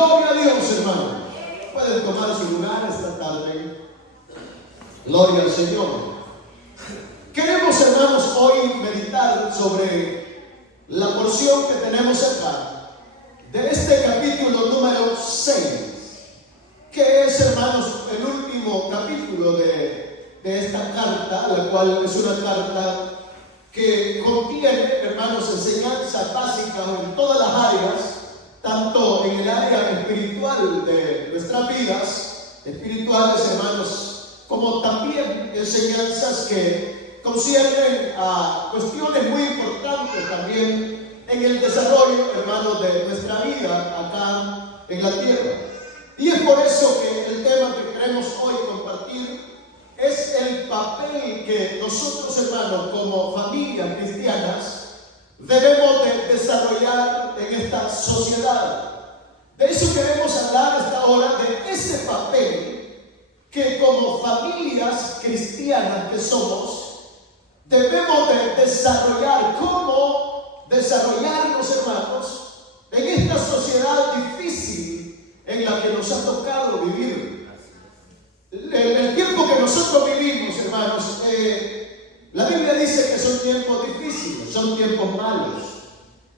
Gloria a Dios, hermano. Pueden tomar su lugar esta tarde. Gloria al Señor. Queremos, hermanos, hoy meditar sobre la porción que tenemos acá de este capítulo número 6, que es, hermanos, el último capítulo de esta carta, la cual es una carta que contiene, hermanos, enseñanzas básicas en todas las áreas, tanto en el área espiritual de nuestras vidas, espirituales, hermanos, como también enseñanzas que conciernen a cuestiones muy importantes también en el desarrollo, hermanos, de nuestra vida acá en la tierra. Y es por eso que el tema que queremos hoy compartir es el papel que nosotros, hermanos, como familias cristianas, debemos de desarrollar en esta sociedad. De eso queremos hablar esta hora, de ese papel que como familias cristianas que somos, debemos de desarrollar. ¿Cómo desarrollarnos, hermanos, en esta sociedad difícil en la que nos ha tocado vivir? El tiempo que nosotros vivimos, hermanos, la Biblia dice que son tiempos difíciles, son tiempos malos.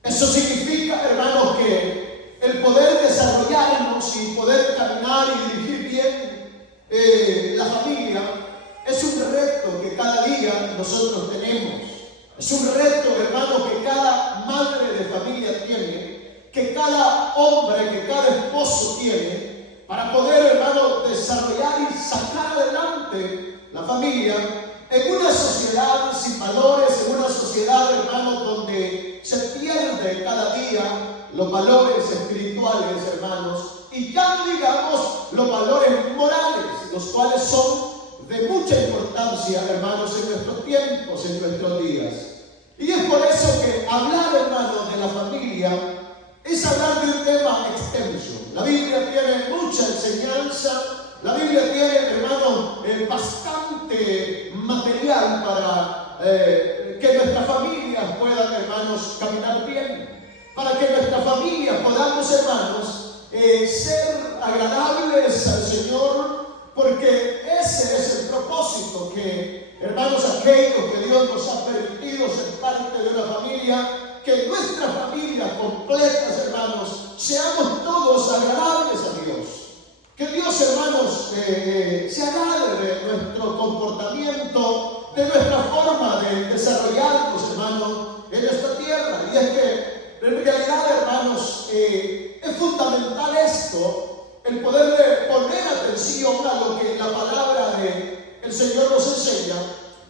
Eso significa, hermanos, que el poder desarrollarnos y poder caminar y dirigir bien la familia es un reto que cada día nosotros tenemos. Es un reto, hermanos, que cada madre de familia tiene, que cada hombre, que cada esposo tiene, para poder, hermanos, desarrollar y sacar adelante la familia en una sociedad sin valores, en una sociedad, hermanos, donde se pierde cada día los valores espirituales, hermanos, y ya no digamos los valores morales, los cuales son de mucha importancia, hermanos, en nuestros tiempos, en nuestros días. Y es por eso que hablar, hermanos, de la familia es hablar de un tema extenso. La Biblia tiene mucha enseñanza. La Biblia tiene, hermanos, bastante material para que nuestras familias puedan, hermanos, caminar bien. Para que nuestras familias podamos, hermanos, ser agradables al Señor, porque ese es el propósito, que, hermanos, aquellos que Dios nos ha permitido ser parte de una familia, que nuestras familias completas, hermanos, seamos todos agradables a Dios. Que Dios, hermanos, se agrade de nuestro comportamiento, de nuestra forma de desarrollarnos, hermanos, en esta tierra. Y es que, en realidad, hermanos, es fundamental esto, el poder poner atención a lo que la palabra del Señor nos enseña,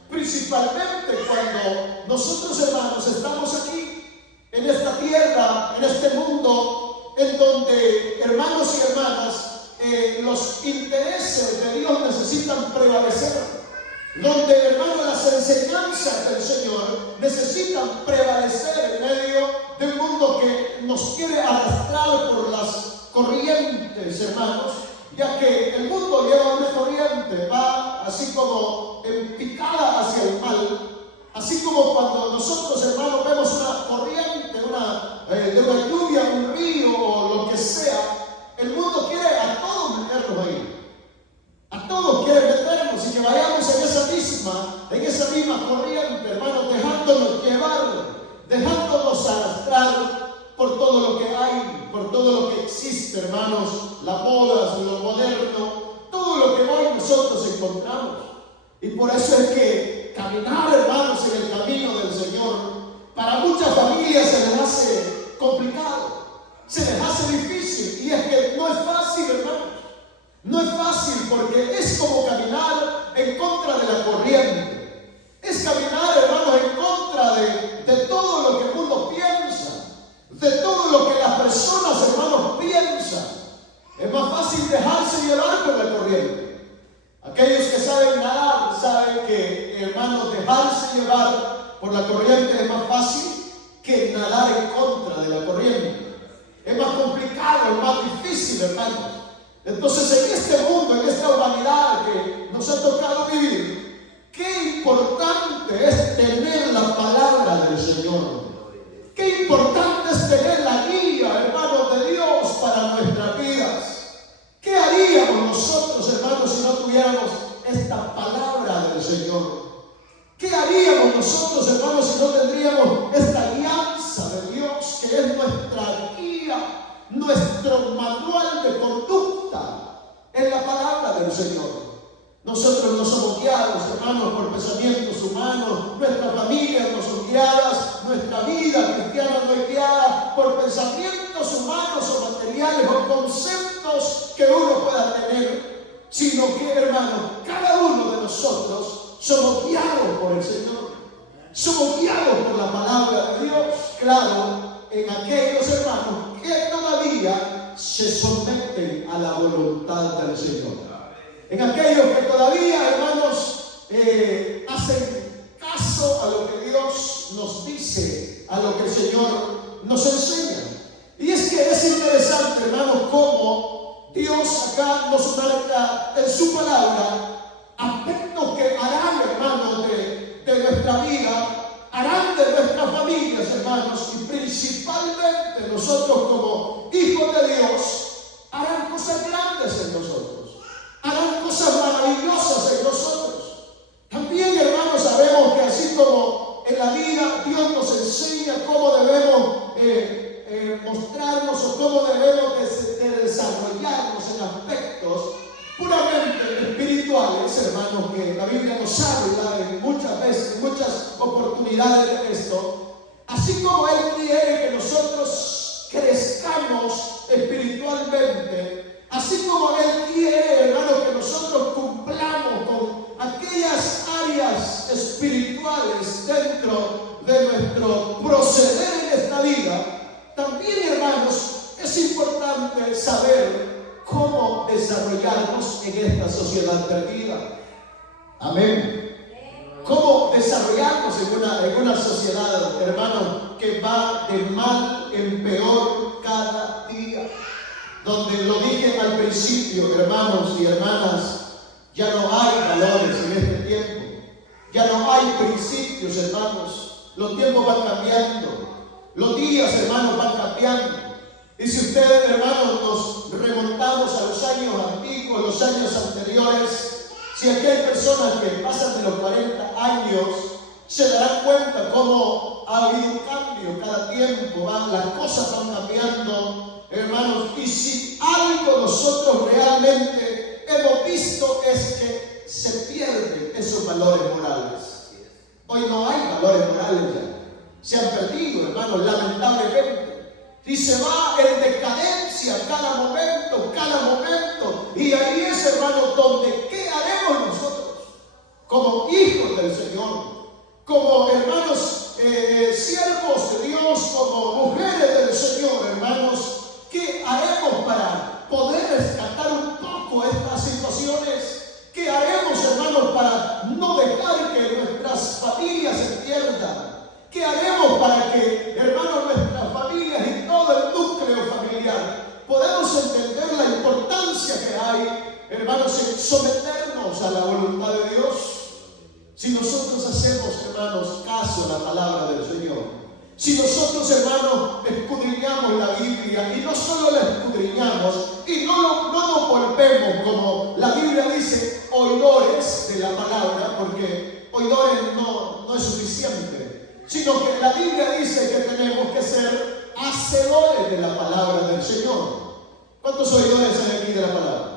principalmente cuando nosotros, hermanos, estamos aquí, en esta tierra, en este mundo, en donde, hermanos y hermanas, los intereses de Dios necesitan prevalecer, donde, hermanos, las enseñanzas del Señor necesitan prevalecer en medio de un mundo que nos quiere arrastrar por las corrientes, hermanos, ya que el mundo lleva una corriente, va así como en picada hacia el mal, así como cuando nosotros, hermanos, vemos una corriente, de una lluvia, un río o lo que sea. El mundo quiere a todos meternos ahí. A todos quiere meternos y que vayamos en esa misma corriente, hermanos, dejándonos llevar, dejándonos arrastrar por todo lo que hay, por todo lo que existe, hermanos, las modas, lo moderno, todo lo que hoy nosotros encontramos. Y por eso es que caminar, hermanos, en el camino del Señor, para muchas familias se les hace complicado, se les hace difícil. Y es que no es fácil, hermanos. No es fácil, porque es como caminar en contra de la corriente. Es caminar, hermanos, en contra de todo lo que el mundo piensa, de todo lo que las personas, hermanos, piensan. Es más fácil dejarse llevar por la corriente. Aquellos que saben nadar saben que, hermanos, dejarse llevar por la corriente es más fácil que nadar en contra de la corriente. Es más complicado, es más difícil, hermanos. Entonces, en este mundo, en esta humanidad que nos ha tocado vivir, qué importante es tener la palabra del Señor. Qué importante es tener la guía, hermanos, de Dios para nuestra vida. nuestro manual de conducta en la palabra del Señor. Nosotros no somos guiados, hermanos, por pensamientos humanos. Nuestras familias no son guiadas. Nuestra vida cristiana no es guiada por pensamientos humanos o materiales o conceptos que uno pueda tener, sino que, hermanos, cada uno de nosotros somos guiados por el Señor. Somos guiados por la palabra de Dios. Claro, en aquellos hermanos que todavía se someten a la voluntad del Señor. En aquellos que todavía, hermanos, hacen caso a lo que Dios nos dice, a lo que el Señor nos enseña. Y es que es interesante, hermanos, cómo Dios acá nos marca en su palabra aspectos que harán, hermanos, de nuestra vida, harán de nuestras familias, hermanos, y principalmente nosotros como hijos de Dios, harán cosas grandes en nosotros. Harán cosas maravillosas en nosotros. También, hermanos, sabemos que así como en la vida Dios nos enseña cómo debemos mostrarnos o cómo debemos de desarrollarnos en aspectos puramente espirituales, hermanos, que la Biblia nos habla en muchas veces, en muchas oportunidades de esto. Así como Él quiere que nosotros crezcamos espiritualmente, así como Él quiere, hermano, que nosotros cumplamos con aquellas áreas espirituales dentro de nuestro proceder en esta vida, también, hermanos, es importante saber cómo desarrollarnos en esta sociedad perdida. Amén. Cómo desarrollarnos en una sociedad, hermano, que va de mal en peor cada día. Donde lo dije al principio, hermanos y hermanas, ya no hay valores en este tiempo. Ya no hay principios, hermanos. Los tiempos van cambiando. Los días, hermanos, van cambiando. Y si ustedes, hermanos, nos remontamos a los años antiguos, los años anteriores, si aquí hay personas que pasan de los 40 años, se darán cuenta cómo ha habido un cambio cada tiempo, las cosas van cambiando, hermanos. Y si algo nosotros realmente hemos visto es que se pierden esos valores morales. Hoy no hay valores morales ya. Se han perdido, hermanos, lamentablemente. Y se va en decadencia cada momento. Y ahí es, hermanos, donde ¿qué haremos nosotros? Como hijos del Señor, como hermanos, siervos de Dios, como mujeres del Señor, hermanos, ¿qué haremos para poder rescatar un poco estas situaciones? ¿Qué haremos, hermanos, para no dejar que nuestras familias se pierdan? ¿Qué haremos para que, hermanos, nuestras familias y todo el núcleo familiar podamos entender la importancia que hay, hermanos, en someternos a la voluntad de Dios? Si nosotros hacemos, hermanos, caso a la palabra del Señor, si nosotros, hermanos, escudriñamos la Biblia y no solo la escudriñamos y no nos volvemos, como la Biblia dice, oidores de la palabra, porque oidores no es suficiente, sino que la Biblia dice que tenemos que ser hacedores de la palabra del Señor. ¿Cuántos oidores hay aquí de la palabra?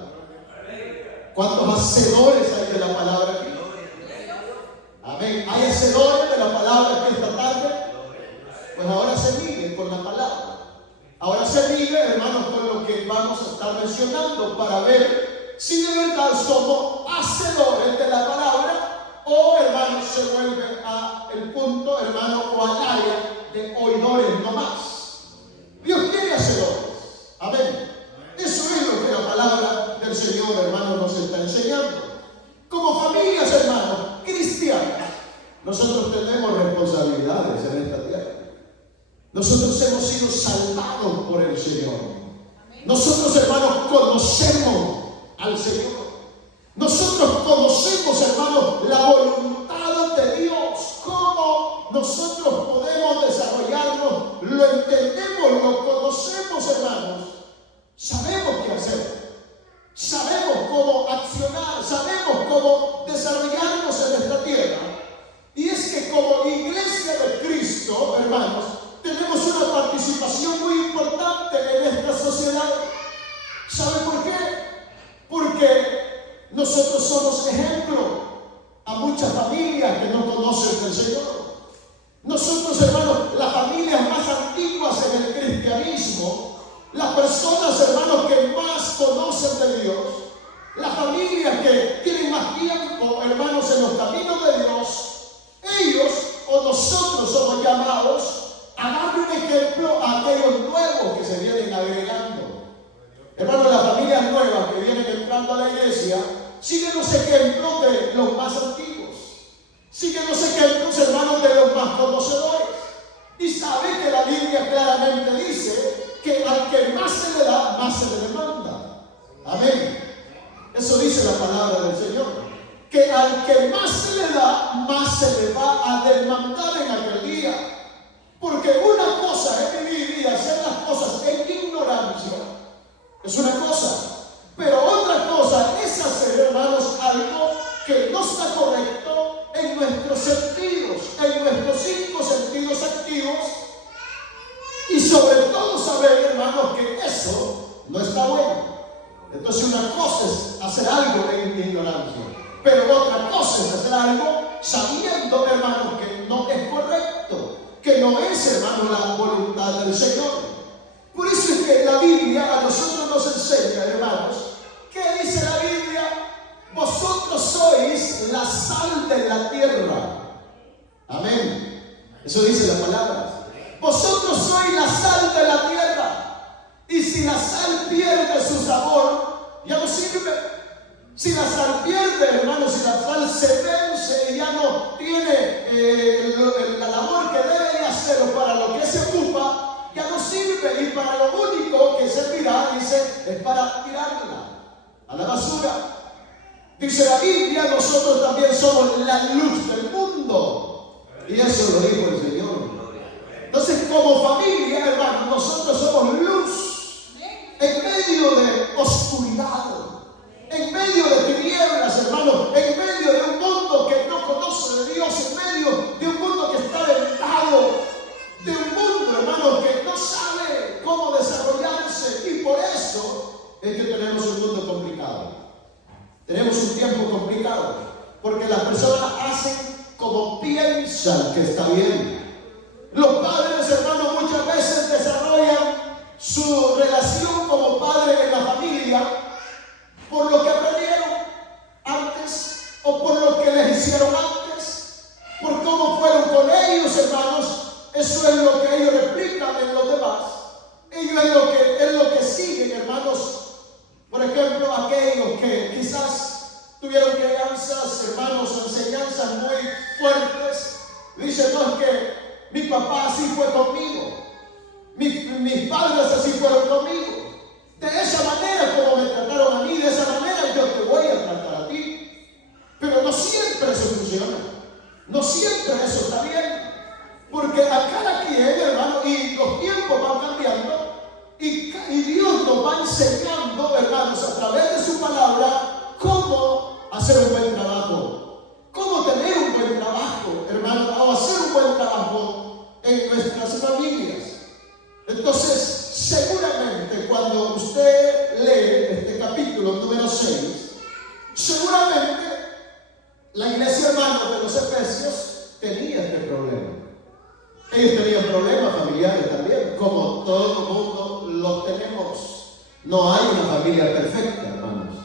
¿Cuántos hacedores hay de la palabra aquí? Amén. ¿Hay hacedores de la palabra aquí esta tarde? Pues ahora se mide con la palabra. Ahora se mide, hermanos, con lo que vamos a estar mencionando para ver si de verdad somos hacedores de la palabra o, hermanos, se vuelve a el punto, hermano, o al área de oidores no más. Dios quiere hacedores. Amén. Eso es lo que la palabra del Señor, hermano, nos está enseñando. Como familias, hermanos, cristianas, nosotros tenemos responsabilidades en esta tierra. Nosotros hemos sido salvados por el Señor. Nosotros, hermanos, conocemos al Señor. Nosotros conocemos, hermanos, la voluntad de Dios. Cómo nosotros podemos desarrollarnos. Lo entendemos, lo conocemos, hermanos. Sabemos qué hacer. Sabemos cómo accionar. Sabemos cómo desarrollarnos en esta tierra. Y es que como iglesia de Cristo, hermanos, tenemos una participación muy importante en esta sociedad. familias que tienen más tiempo, hermanos, en los caminos de Dios, ellos o nosotros somos llamados a darle un ejemplo a aquellos nuevos que se vienen agregando. Hermanos, las familias nuevas que vienen entrando a la iglesia siguen los ejemplos de los más antiguos, siguen los ejemplos, hermanos, de los más conocedores. Y sabe que la Biblia claramente dice que al que más se le da, más se le demanda. Amén. Eso dice la palabra del Señor. Que al que más se le da, más se le va a demandar en aquel día. Porque una cosa es vivir y hacer las cosas en ignorancia. Es una cosa. Pero otra cosa es hacer, hermanos, algo que no está correcto en nuestros sentidos, en nuestros 5 sentidos activos. Y sobre todo saber, hermanos, que eso no está bueno. Entonces una cosa es hacer algo en ignorancia, pero otra cosa es hacer algo sabiendo, hermanos, que no es correcto, que no es, hermano, la voluntad del Señor. Por eso es que la Biblia a nosotros nos enseña, hermanos, ¿qué dice la Biblia? Vosotros sois la sal de la tierra. Amén. Eso dice la palabra. Vosotros sois la sal de la tierra. Y si la sal pierde su sabor, ya no sirve. Si la sal pierde, hermanos, si la sal se vence y ya no tiene la labor que debe de hacer o para lo que se ocupa, ya no sirve. Y para lo único que servirá, dice, es para tirarla a la basura. Dice la Biblia, nosotros también somos la luz del mundo. Y eso lo dijo el Señor. Entonces, como familia, hermanos, nosotros somos luz en medio de oscuridad, en medio de tinieblas, hermanos, en medio de un mundo que no conoce de Dios, en medio de un mundo que está aventado, de un mundo, hermanos, que no sabe cómo desarrollarse. Y por eso es que tenemos un mundo complicado. Tenemos un tiempo complicado, porque las personas hacen como piensan que está bien. Los padres, hermanos, muchas veces desarrollan su relación como padre en la familia por lo que aprendieron antes o por lo que les hicieron antes, por cómo fueron con ellos, hermanos. Eso es lo que ellos replican en los demás. Ellos es lo que siguen, hermanos. Por ejemplo, aquellos que quizás tuvieron crianzas, hermanos, enseñanzas muy fuertes, dicen, no, es que mi papá así fue conmigo, mis padres así fueron conmigo, de esa manera como me trataron a mí, de esa manera yo te voy a tratar a ti. Pero no siempre eso funciona, no siempre eso está bien, porque a cada quien, hermano, y los tiempos van cambiando, y Dios nos va enseñando, hermanos, a través de su palabra, cómo hacer un buen trabajo, cómo tener un buen trabajo, hermano, o hacer un buen trabajo en nuestras familias. Entonces, seguramente cuando usted lee este capítulo número 6, seguramente la iglesia, hermano, de los Efesios tenía este problema. Ellos tenían problemas familiares también, como todo el mundo los tenemos. No hay una familia perfecta, hermanos.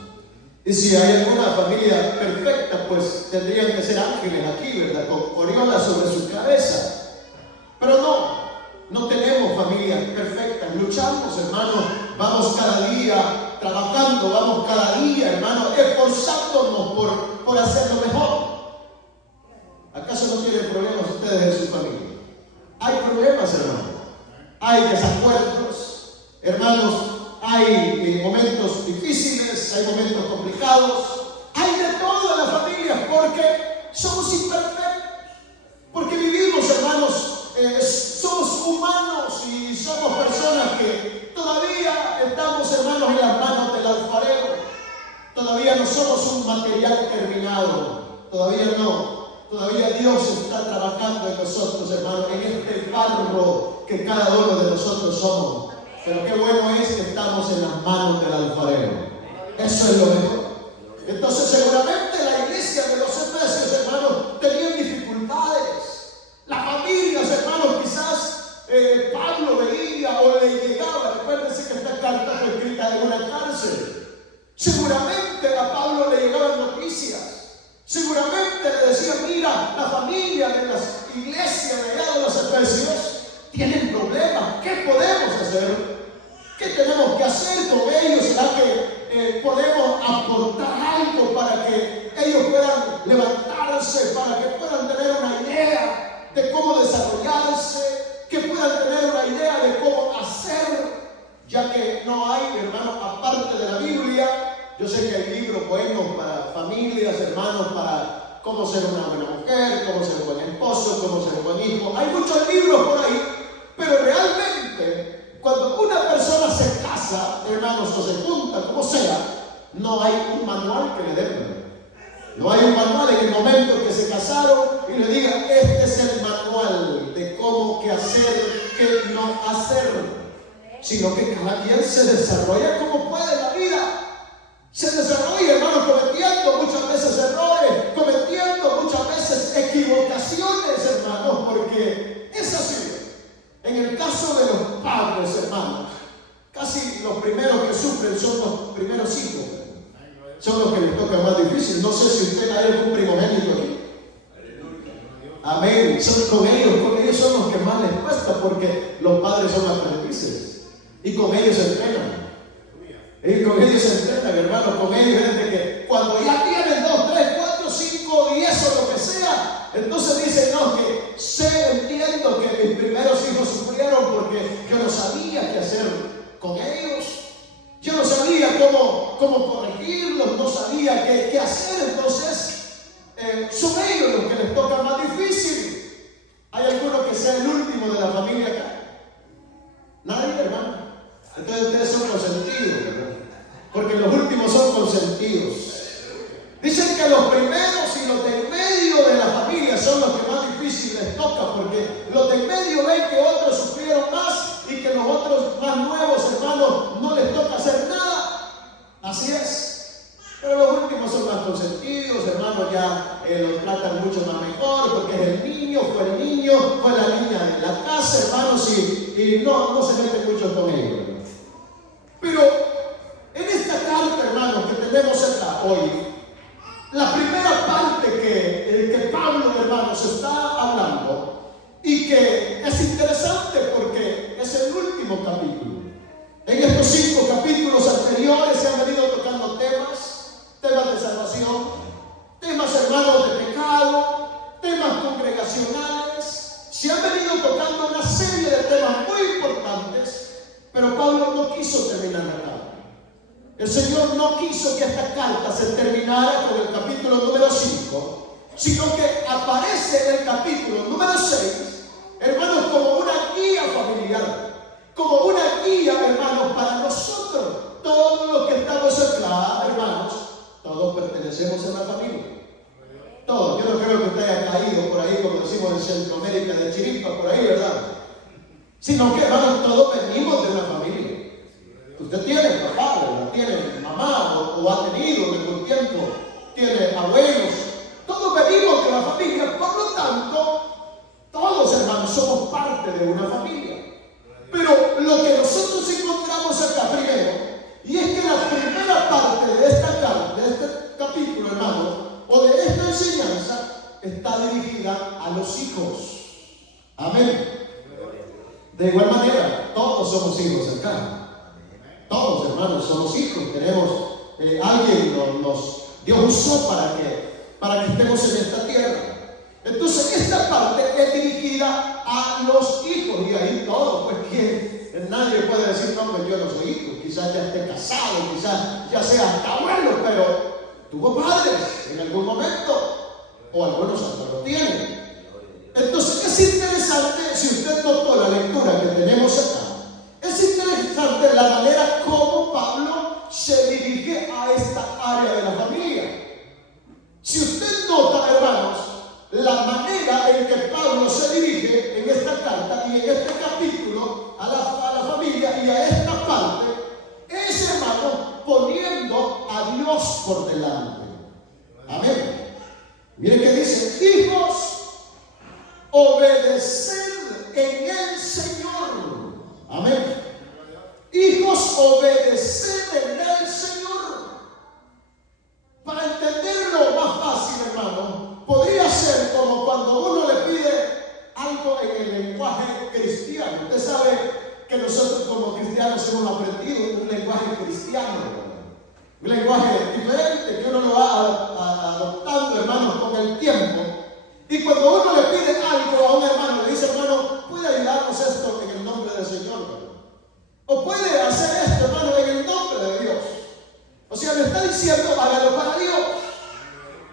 Y si hay alguna familia perfecta, pues tendrían que ser ángeles aquí, ¿verdad? Con oriolas sobre su cabeza. Pero no tenemos familias perfectas. Luchamos, hermanos, vamos cada día trabajando, vamos cada día, hermanos, esforzándonos por hacerlo mejor. ¿Acaso no tienen problemas ustedes en su familia? Hay problemas, hermanos. Hay desacuerdos, hermanos. Hay momentos difíciles, hay momentos complicados. Hay de todo en la familia porque somos imperfectos. Porque vivimos, hermanos, somos humanos y somos personas que todavía estamos, hermanos, en las manos del alfarero. Todavía no somos un material terminado. Todavía no. Todavía Dios está trabajando en nosotros, hermanos, en este barro que cada uno de nosotros somos. Pero qué bueno es que estamos en las manos del alfarero. Eso es lo mejor. Entonces, seguramente la iglesia de los Efesios, hermanos, tenían dificultades. Las familias, hermanos, quizás Pablo veía o le llegaba. Recuérdense que esta carta fue escrita en una cárcel. Seguramente Seguramente a Pablo le llegaban noticias. Seguramente le decían, mira, la familia de las iglesias de allá de los Efesios tienen problemas. ¿Qué podemos hacer? ¿Qué tenemos que hacer con ellos? ¿Será que podemos aportar algo para que ellos puedan levantarse, para que puedan tener una idea de cómo desarrollarse, que puedan tener una idea de cómo hacer? Ya que no hay, hermanos, aparte de la Biblia, yo sé que hay libros buenos para familias, hermanos, para cómo ser una buena mujer, cómo ser un buen esposo, cómo ser un buen hijo. Hay muchos libros por ahí, pero realmente cuando una persona se casa, hermanos, o se junta, como sea, no hay un manual que le den. No hay un manual en el momento que se casaron y le diga, este es el manual de cómo qué hacer, qué no hacer. Sino que cada quien se desarrolla como puede en la vida. Se desarrolla, hermano, cometiendo muchas veces errores, cometiendo muchas veces equivocaciones, hermanos, porque es así. En el caso de los padres, hermanos, casi los primeros que sufren son los primeros hijos. Son los que les toca más difícil. No sé si usted hay algún primogénito aquí. Amén. Con ellos son los que más les cuesta, porque los padres son aprendices. Y con ellos se entrenan. Y con ellos se entrenan, hermano. Con ellos es de que cuando ya tienen 2, 3, 4, 5, 10 o lo que sea, entonces dicen, no, que entiendo que mis primeros hijos sufrieron porque yo no sabía qué hacer con ellos. Yo no sabía cómo corregirlos, no sabía qué hacer. Entonces, son ellos los que les toca más difícil. ¿Hay alguno que sea el último de la familia acá? Nadie, hermano. Entonces ustedes son consentidos, ¿verdad? Porque los últimos son consentidos. Dicen que los primeros y los de en medio de la familia son los que más difícil les toca, porque los de en medio ven que otros sufrieron más y que los otros más nuevos, hermanos, no les toca hacer nada. Así es. Pero los últimos son más consentidos, hermanos, ya los tratan mucho más mejor, porque es el niño, fue la niña de la casa, hermanos, y no se mete mucho con ellos. Pero en esta carta, hermanos, que tenemos acá hoy, la primera parte que Pablo, hermanos, está hablando, y que es interesante porque es el último capítulo. En estos 5 capítulos anteriores se han venido tocando temas de salvación, temas, hermanos, de pecado, temas congregacionales. Se han venido tocando una serie de temas muy importantes, pero Pablo no quiso terminar la carta. El Señor no quiso que esta carta se terminara con el capítulo número 5, sino que aparece en el capítulo número 6, hermanos, como una guía familiar, como una guía, hermanos, para nosotros. Todos los que estamos acá, hermanos, todos pertenecemos a la familia. Todos. Yo no creo que usted haya caído por ahí, como decimos en Centroamérica, de chiripa, por ahí, ¿verdad? Sino que, hermanos, todos venimos de una familia. Usted tiene papá, ¿verdad? Tiene mamá, o ha tenido en algún tiempo, tiene abuelos. Todos venimos de una familia, por lo tanto, todos, hermanos, somos parte de una familia. Pero lo que nosotros encontramos acá primero, y es que la primera parte de esta carta, de este capítulo, hermano, o de esta enseñanza, está dirigida a los hijos. Amén. De igual manera, todos somos hijos acá. Todos, hermanos, somos hijos. Tenemos, alguien Dios usó para que estemos en esta tierra. Entonces, esta parte es dirigida a los hijos. Y ahí todo, pues nadie puede decir, no, pues yo no soy hijo. Quizás ya esté casado, quizás ya sea hasta abuelo, pero tuvo padres en algún momento. O algunos hasta lo tienen. Entonces, es interesante, si usted notó la lectura que tenemos acá, es interesante la manera como Pablo se dirige a esta área de la familia. Si usted nota, hermanos, la manera en que Pablo se dirige en esta carta y en este capítulo a la familia y a esta parte, es, hermano, poniendo a Dios por delante. Amén. Miren que dice, hijos, obedeced en el Señor. Amén. Hijos, obedeced en el Señor. un lenguaje diferente que uno lo va adoptando, hermanos, con el tiempo. Y cuando uno le pide algo a un hermano, le dice: hermano, ¿puede ayudarnos esto en el nombre del Señor? O puede hacer esto, hermano, en el nombre de Dios. O sea, le está diciendo: hágalo para Dios.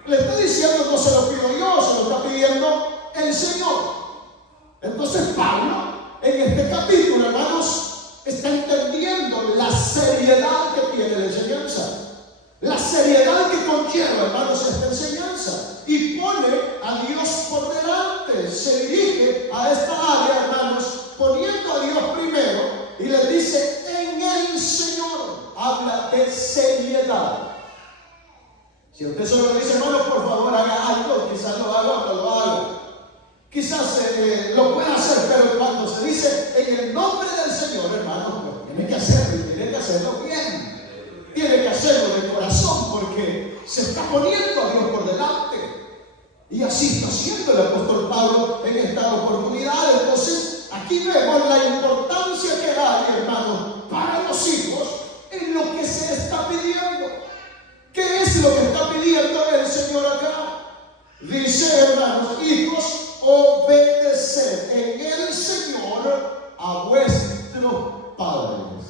Le está diciendo: no se lo pido yo, se lo está pidiendo el Señor. Entonces Pablo, en este capítulo, hermanos, está entendiendo la seriedad que tiene la enseñanza. La seriedad que conlleva, hermanos, esta enseñanza. Y pone a Dios por delante. Se dirige a esta área, hermanos, poniendo a Dios primero. Y le dice: en el Señor. Habla de seriedad. Si usted solo le dice: hermano, por favor, haga algo, quizás lo haga o no lo haga. Quizás lo pueda hacer, pero cuando se dice en el nombre del Señor, hermano, pues tiene que hacerlo y tiene que hacerlo bien. Tiene que hacerlo de corazón, porque se está poniendo a Dios por delante. Y así está haciendo el apóstol Pablo en esta oportunidad. Entonces, aquí vemos la importancia que hay, hermano, para los hijos en lo que se está pidiendo. ¿Qué es lo que está pidiendo el Señor acá? Dice, hermanos: hijos, obedeced en el Señor a vuestros padres.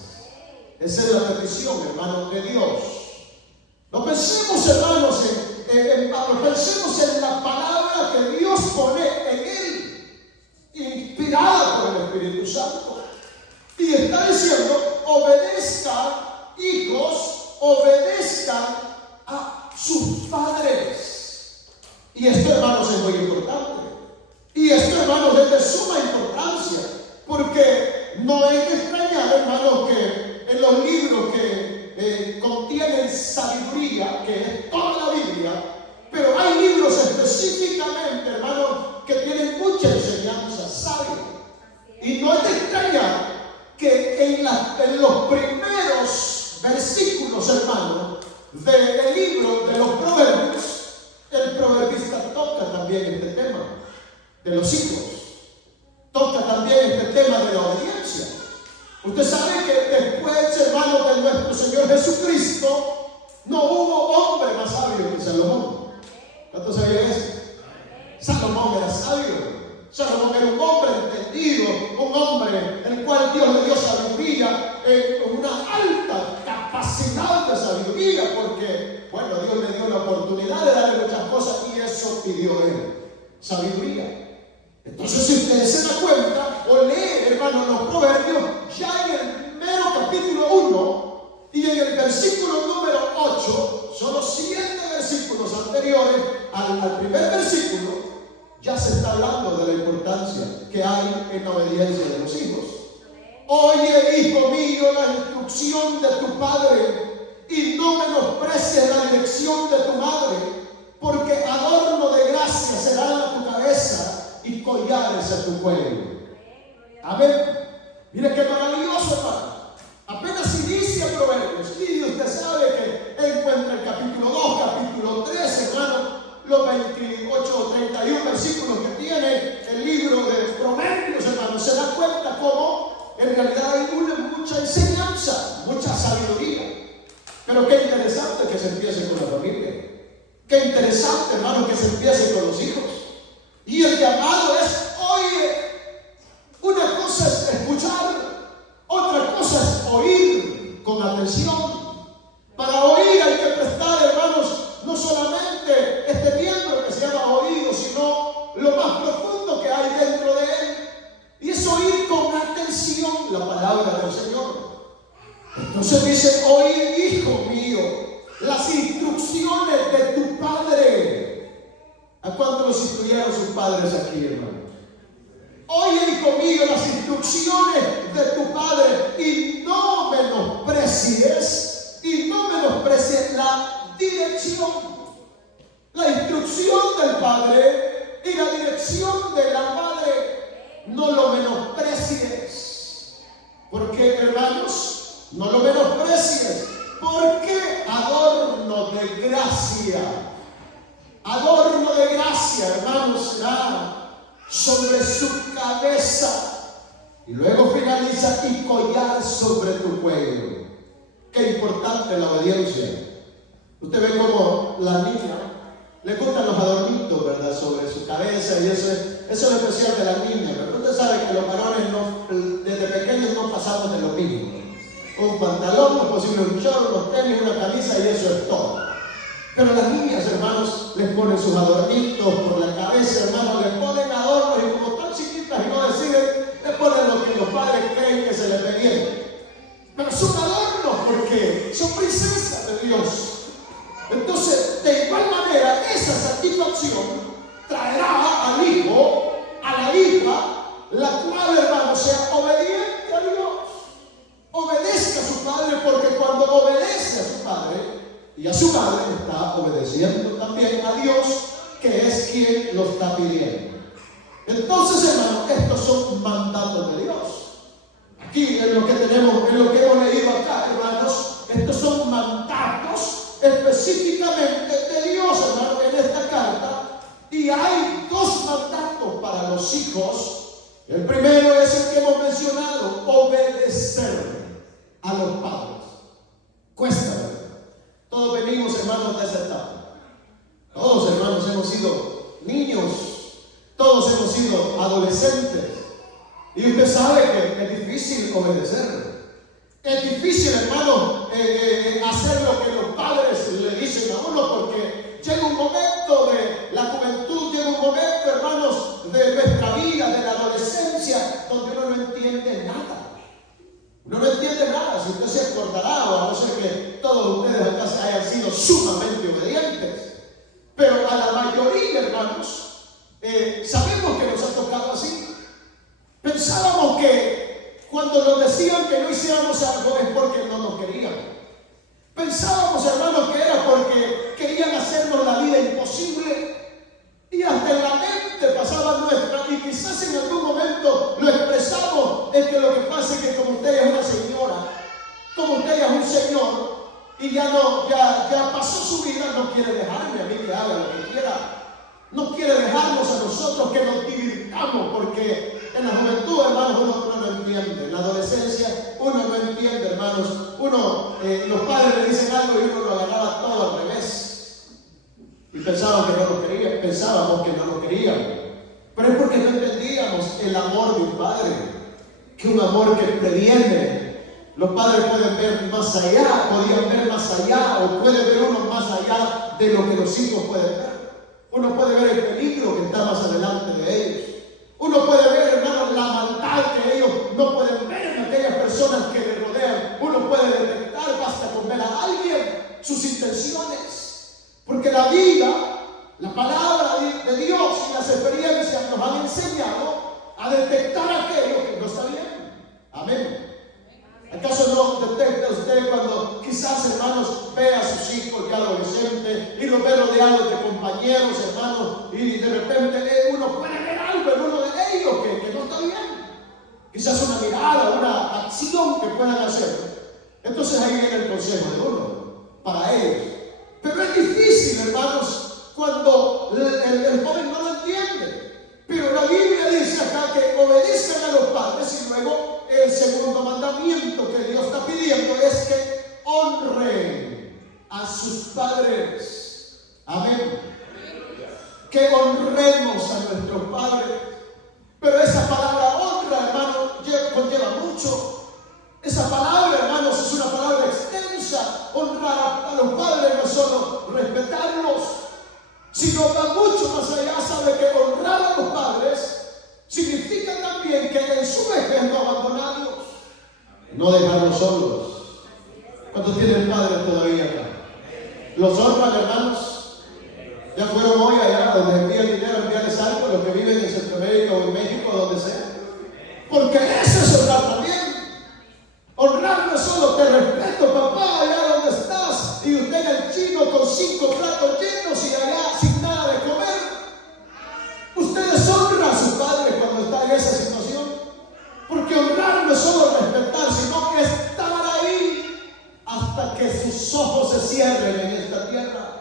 Esa es la petición, hermanos, de Dios. No pensemos, hermanos, en Pablo, pensemos en la palabra que Dios pone en él, inspirada por el Espíritu Santo. Y está diciendo: obedezcan, hijos, obedezcan a sus padres. Y esto, hermanos, es muy importante. Y esto, hermanos, es de suma importancia, porque no hay que extrañar, hermanos, que en los libros que contienen sabiduría, que es toda la Biblia, pero hay libros específicamente, hermanos, que tienen mucha enseñanza sabia. Y no hay que extrañar que en los primeros versículos, hermanos, del libro de los Proverbios, el proverbista toca también este tema de los hijos. Toca también este tema de la obediencia. Usted sabe que después, hermanos, de nuestro Señor Jesucristo, no hubo hombre más sabio que Salomón. ¿Cuántos sabían eso? Salomón era sabio. Salomón era un hombre entendido, un hombre el cual Dios le dio sabiduría, una alta capacidad de sabiduría, porque, bueno, Dios le dio la oportunidad de darle muchas cosas y eso pidió él, sabiduría. Entonces, si ustedes se dan cuenta o leen, hermano, los Proverbios, ya en el mero capítulo 1 y en el versículo número 8, son los 7 versículos anteriores al primer versículo, ya se está hablando de la importancia que hay en la obediencia de los hijos. Oye, hijo mío, la instrucción de tu padre y no menosprecies la dirección de tu madre, porque adorno de gracia serán a tu cabeza y collares a tu cuello. Amén. Mire qué maravilloso, hermano. Apenas inicia Proverbios y usted sabe que encuentra el capítulo 2, capítulo 3, hermano, los 28 o 31 versículos que tiene el libro de Proverbios, hermano. Se da cuenta cómo en realidad hay mucha enseñanza, mucha sabiduría. Pero qué interesante que se empiece con la familia. Qué interesante, hermano, que se empiece con los hijos. Y el llamado es: oye. Una cosa es escuchar, otra cosa es oír con atención. Para oír hay que prestar, hermanos, no solamente este miembro que se llama oído, sino lo más profundo que hay dentro de él. Y es oír con atención la palabra del Señor. Entonces dice: oye, hijo mío, las instrucciones de tu padre. ¿A cuántos los instruyeron sus padres aquí, hermano? Oye, hijo mío, las instrucciones de tu padre y no menosprecies la dirección. La instrucción del padre y la dirección de la madre, no lo menosprecies. ¿Por qué, hermanos? No lo menosprecies, porque adorno de gracia, hermanos, será sobre su cabeza. Y luego finaliza: y collar sobre tu cuello. Qué importante la obediencia. Usted ve como la niña le gustan los adornitos, ¿verdad?, sobre su cabeza, y eso es especial de la niña. Pero usted sabe que los varones desde pequeños no pasamos de lo mismo. Un pantalón, no es posible un short, unos tenis, una camisa, y eso es todo. Pero las niñas, hermanos, les ponen sus adornitos por la cabeza, hermanos, les ponen adornos, y como están chiquitas y no deciden, le ponen lo que los padres creen que se les ve bien. Pero son adornos porque son princesas de Dios. Entonces, de igual manera, esa satisfacción traerá al hijo, a la hija, la cual, hermano, sea obediente a Dios. Obedezca a su padre, porque cuando obedece a su padre y a su madre, está obedeciendo también a Dios, que es quien lo está pidiendo. Entonces, hermano, estos son mandatos de Dios. Aquí, en lo que tenemos, en lo que hemos leído acá, hermanos, estos son mandatos específicamente de Dios, hermano, en esta carta. Y hay dos mandatos para los hijos. El primero es el que hemos mencionado: obedecer a los padres. Cuesta, ¿verdad? Todos venimos, hermanos, de esa etapa. Todos, hermanos, hemos sido niños, todos hemos sido adolescentes. Y usted sabe que es difícil obedecer. Es difícil, hermano, hacer lo que los padres le dicen a uno, porque llega un momento de la juventud, llega un momento, hermanos, de nuestra vida, de la adolescencia, donde uno no entiende nada. Uno no entiende nada. Si usted se acordará, o a no ser que todos ustedes acá hayan sido sumamente obedientes, pero a la mayoría, hermanos, sabemos que nos ha tocado así. Pensábamos que cuando nos decían que no hiciéramos algo es porque no nos querían. Pensábamos, hermanos, que era porque querían hacernos la vida imposible. Y hasta en la mente pasaba nuestra, y quizás en algún momento lo expresamos, es que lo que pasa es que como usted es una señora, como usted es un señor, y ya pasó su vida, no quiere dejarme a mí que haga lo que quiera. No quiere dejarnos a nosotros que nos divirtamos, porque en la juventud, hermanos, uno no entiende. En la adolescencia uno no entiende, hermanos. Los padres le dicen algo y uno lo agarraba todo al revés. Y pensábamos que no lo querían. Pero es porque no entendíamos el amor de un padre, que un amor que previene. Los padres pueden ver más allá, podían ver más allá, o puede ver uno más allá de lo que los hijos pueden ver. Uno puede ver el peligro que está más adelante de ellos. Uno puede ver, hermanos, la maldad que ellos no pueden ver en aquellas personas que le rodean. Uno puede detectar, basta con ver a alguien, sus intenciones. Porque la vida, la palabra de Dios y las experiencias nos han enseñado a detectar aquello que no está bien. Amén. ¿Acaso no detecta usted cuando quizás, hermanos, ve a sus hijos ya adolescentes y los ve rodeados de compañeros, hermanos, y de repente uno puede ver algo en uno de ellos que no está bien? Quizás una mirada, una acción que puedan hacer. Entonces ahí viene el consejo de uno para ellos. Pero es difícil, hermanos, cuando el joven no lo entiende. Pero la Biblia dice acá que obedezcan a los padres, y luego el segundo mandamiento que Dios está pidiendo es que honren a sus padres. Amén. Que honremos a nuestros padres. Pero esa palabra honra, hermano, conlleva mucho. Esa palabra, hermanos, es una palabra extensa. Honrar a los padres no es solo respetarlos, sino va mucho más allá. Sabe que honrar a los padres significa también que en su vejez no abandonarlos, no dejarlos solos. ¿Cuántos tienen padres todavía acá? ¿Los honran, hermanos? ¿Ya fueron hoy allá donde envían dinero, envíanles algo, los que viven en Centroamérica o en México, donde sea? Porque eso es honrar también. Honrar no es solo te respeto, papá, allá donde estás, y usted en el chino con 5 platos llenos y allá sin nada de comer. Ustedes honran a su padre cuando está en esa situación. Porque honrar no es solo respetar, sino que estar ahí hasta que sus ojos se cierren en esta tierra,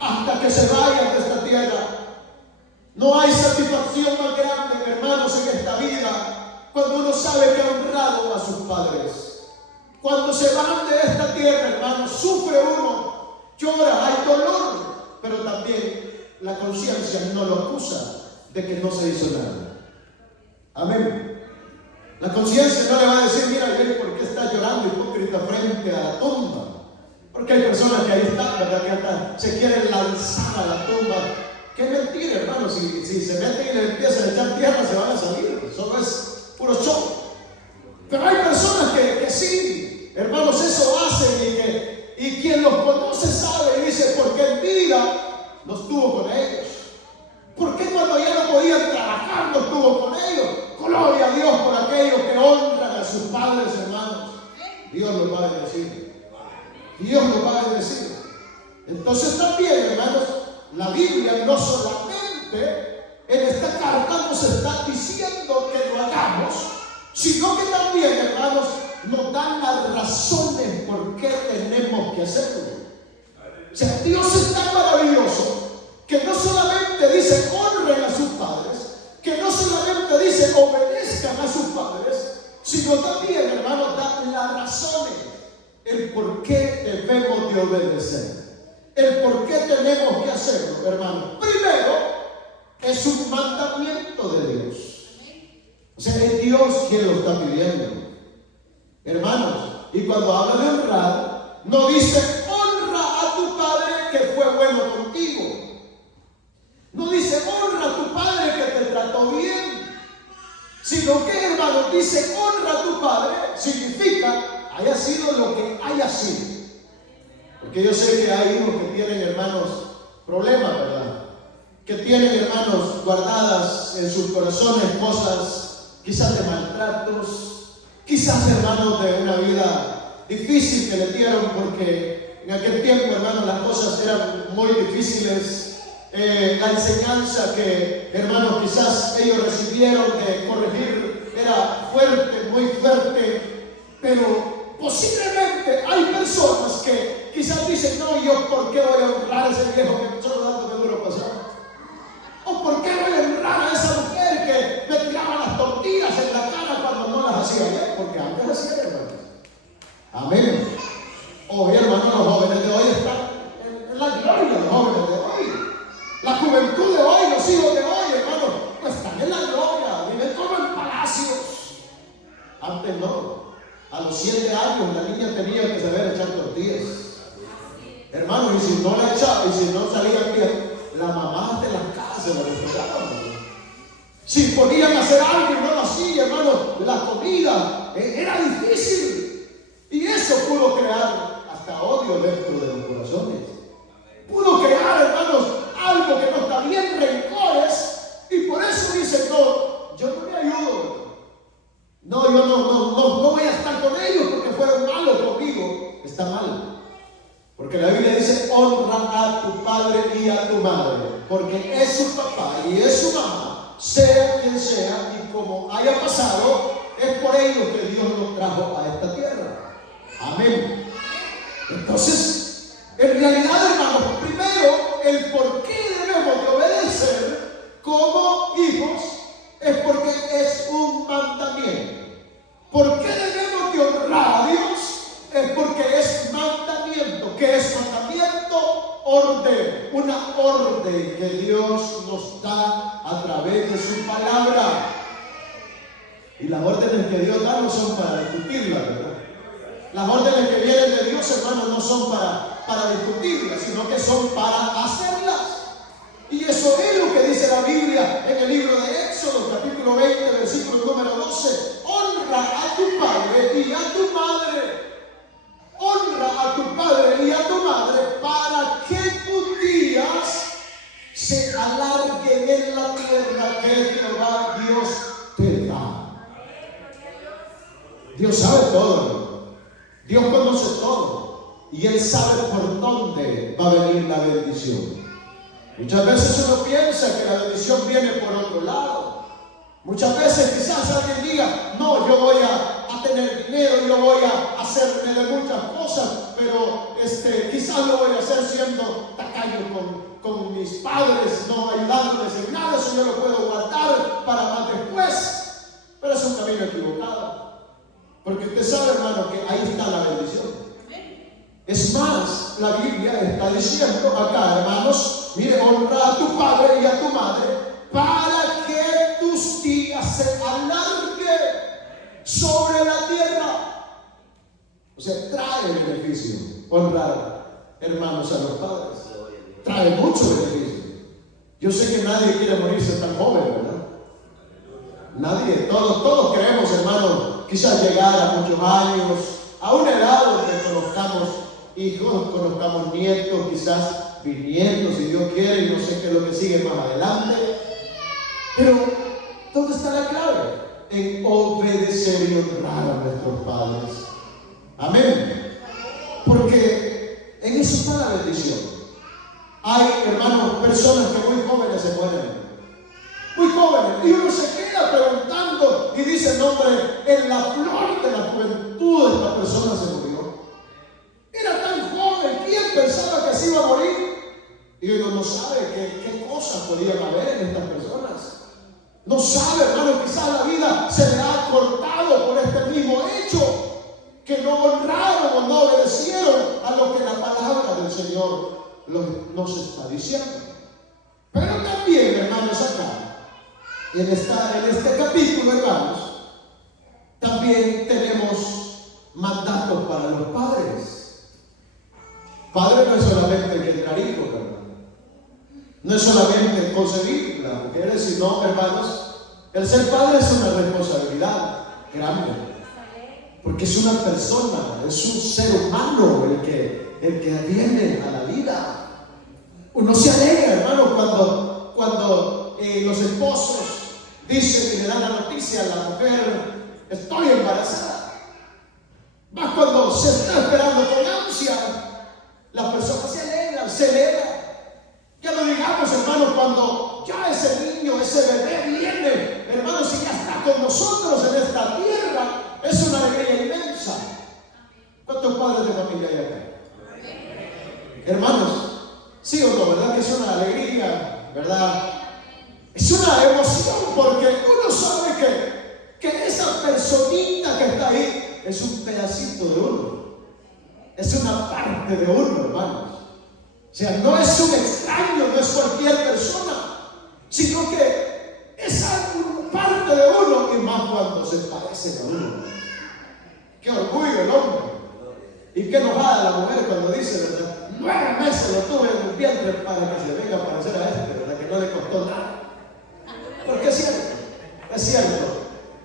hasta que se vayan de esta tierra. No hay satisfacción más grande, hermanos, en esta vida cuando uno sabe que ha honrado a sus padres, Cuando se van de esta tierra, hermanos, sufre uno, llora, hay dolor, pero también la conciencia no lo acusa de que no se hizo nada. Amén. La conciencia no le va a decir, mira, ¿por qué está llorando hipócrita frente a la tumba? Porque hay personas que ahí están, ¿verdad? Que hasta se quieren lanzar a la tumba. Qué mentira, hermano. Si se meten y le empiezan a echar tierra, se van a salir. Solo es puro show. Pero hay personas que sí, hermanos, eso hacen y quien los conoce sabe y dice, porque en vida no estuvo con ellos. ¿Por qué cuando ya no podían trabajar no estuvo con ellos? Gloria a Dios por aquellos que honran a sus padres, hermanos. Dios los va a bendecir. Dios nos va a bendecir. Entonces también, hermanos, la Biblia no solamente en esta carta nos está diciendo que lo hagamos, sino que también, hermanos, nos dan las razones por qué tenemos que hacerlo. O sea, Dios es tan maravilloso que no solamente dice honren a sus padres, que no solamente dice obedezcan a sus padres, sino también, hermanos, da las razones, el por qué debemos de obedecer, el por qué tenemos que hacerlo, hermanos. Primero, es un mandamiento de Dios. O sea, es Dios quien lo está pidiendo, hermanos. Y cuando habla de honrar, no dice honra a tu padre que fue bueno contigo. No dice honra a tu padre que te trató bien, sino que, hermanos, dice honra a tu padre, significa haya sido lo que haya sido. Porque yo sé que hay hijos que tienen, hermanos, problemas, ¿verdad? Que tienen, hermanos, guardadas en sus corazones cosas, quizás de maltratos, quizás, hermanos, de una vida difícil que le dieron, porque en aquel tiempo, hermanos, las cosas eran muy difíciles. La enseñanza que, hermanos, quizás ellos recibieron de corregir era fuerte, muy fuerte, pero posiblemente hay personas que quizás dicen, no, yo por qué voy a honrar a ese viejo que me echó dándome duro pasado, o por qué voy a honrar a esa mujer que me tiraba las tortillas en la cara cuando no las hacía bien, porque antes hacía, hermanos. Amén. Hoy, hermanos, los jóvenes de hoy están en la gloria, los jóvenes de hoy. La juventud de hoy, los hijos de hoy, hermanos, pues están en la gloria, viven como en palacios. Antes no. A los 7 años la niña tenía que saber echar tortillas. Hermanos, y si no la echaba, y si no salía bien, la mamá de la casa la respetaba. Si podían hacer algo y no lo hacía, hermanos, la comida era difícil. Y eso pudo crear hasta odio dentro de los corazones. Pudo crear, hermanos, algo que no está bien, rencores, y por eso dice, no, yo no me ayudo. No, yo no voy a estar con ellos porque fueron malos conmigo. Está mal. Porque la Biblia dice, honra a tu padre y a tu madre, porque es su papá y es su mamá, sea quien sea, y como haya pasado, es por ellos que Dios nos trajo a esta tierra. Amén. Entonces, en realidad, hermanos, primero, el por qué debemos de obedecer como hijos es porque es un mandamiento. ¿Por qué debemos de honrar a Dios? Es porque es mandamiento. ¿Qué es mandamiento? Orden. Una orden que Dios nos da a través de su palabra. Y las órdenes que Dios da no son para discutirlas, ¿verdad? Las órdenes que vienen de Dios, hermanos, no son para discutirlas, sino que son para hacerlas. Y eso es lo que dice la Biblia en el libro de Éxodo, capítulo 20, versículo número 12. Honra a tu padre y a tu madre. Honra a tu padre y a tu madre para que tus días se alarguen en la tierra que Jehová Dios te da. Dios sabe todo. Dios conoce todo. Y Él sabe por dónde va a venir la bendición. Muchas veces uno piensa que la bendición viene por otro lado. Muchas veces quizás alguien diga, no, yo voy a tener dinero, yo voy a hacerme de muchas cosas, pero quizás lo voy a hacer siendo tacaño con mis padres, no ayudándoles en nada, eso yo lo puedo guardar para más después. Pero es un camino equivocado. Porque usted sabe, hermano, que ahí está la bendición. Es más, la Biblia está diciendo acá, hermanos, mire, honra a tu padre y a tu madre para que tus días se alarguen sobre la tierra. O sea, trae beneficio honrar, hermanos, a los padres. Trae mucho beneficio. Yo sé que nadie quiere morirse tan joven, ¿verdad? Nadie, todos queremos, hermanos, quizás llegar a muchos años, a una edad donde conozcamos hijos, conozcamos nietos, quizás bisnietos, si Dios quiere, y no sé qué es lo que sigue más adelante. Pero, ¿dónde está la clave? En obedecer y honrar a nuestros padres. Amén. Porque en eso está la bendición. Hay, hermanos, personas que muy jóvenes se mueren. Muy jóvenes. Y uno se queda preguntando y dice, no, hombre, en la flor de la juventud esta persona se murió. Era tan joven, ¿quién pensaba que se iba a morir? Y uno no sabe qué cosas podían haber en estas personas. No sabe, hermano, quizás la vida se le ha cortado por este mismo hecho, que no honraron o no obedecieron a lo que la palabra del Señor nos está diciendo. Pero también, hermanos, acá, en este capítulo, hermanos, también tenemos mandatos para los padres. Padre no es solamente el que trae hijos, hermano. No es solamente concebir la mujer, sino, hermanos, el ser padre es una responsabilidad grande. Porque es una persona, es un ser humano el que viene a la vida. Uno se alegra, hermano, cuando los esposos dicen y le dan la noticia a la mujer, estoy embarazada. Más cuando se está esperando con ansia, las personas se alegran, celebran. Ya lo digamos, hermano, cuando ya ese niño, ese bebé viene, hermano, si ya está con nosotros en esta tierra, es una alegría inmensa. ¿Cuántos padres de familia hay acá? Hermanos, sí o no, ¿verdad? Que es una alegría, ¿verdad? Es una emoción porque uno sabe que esa personita que está ahí es un pedacito de uno. Es una parte de uno, hermanos. O sea, no es un extraño, no es cualquier persona, sino que es algo, parte de uno, y más cuando se parece a uno. Qué orgullo el hombre. Y qué enojada la mujer cuando dice, ¿verdad? 9 meses lo tuve en el vientre para que se venga a parecer a este, ¿verdad? Que no le costó nada. Porque es cierto, es cierto.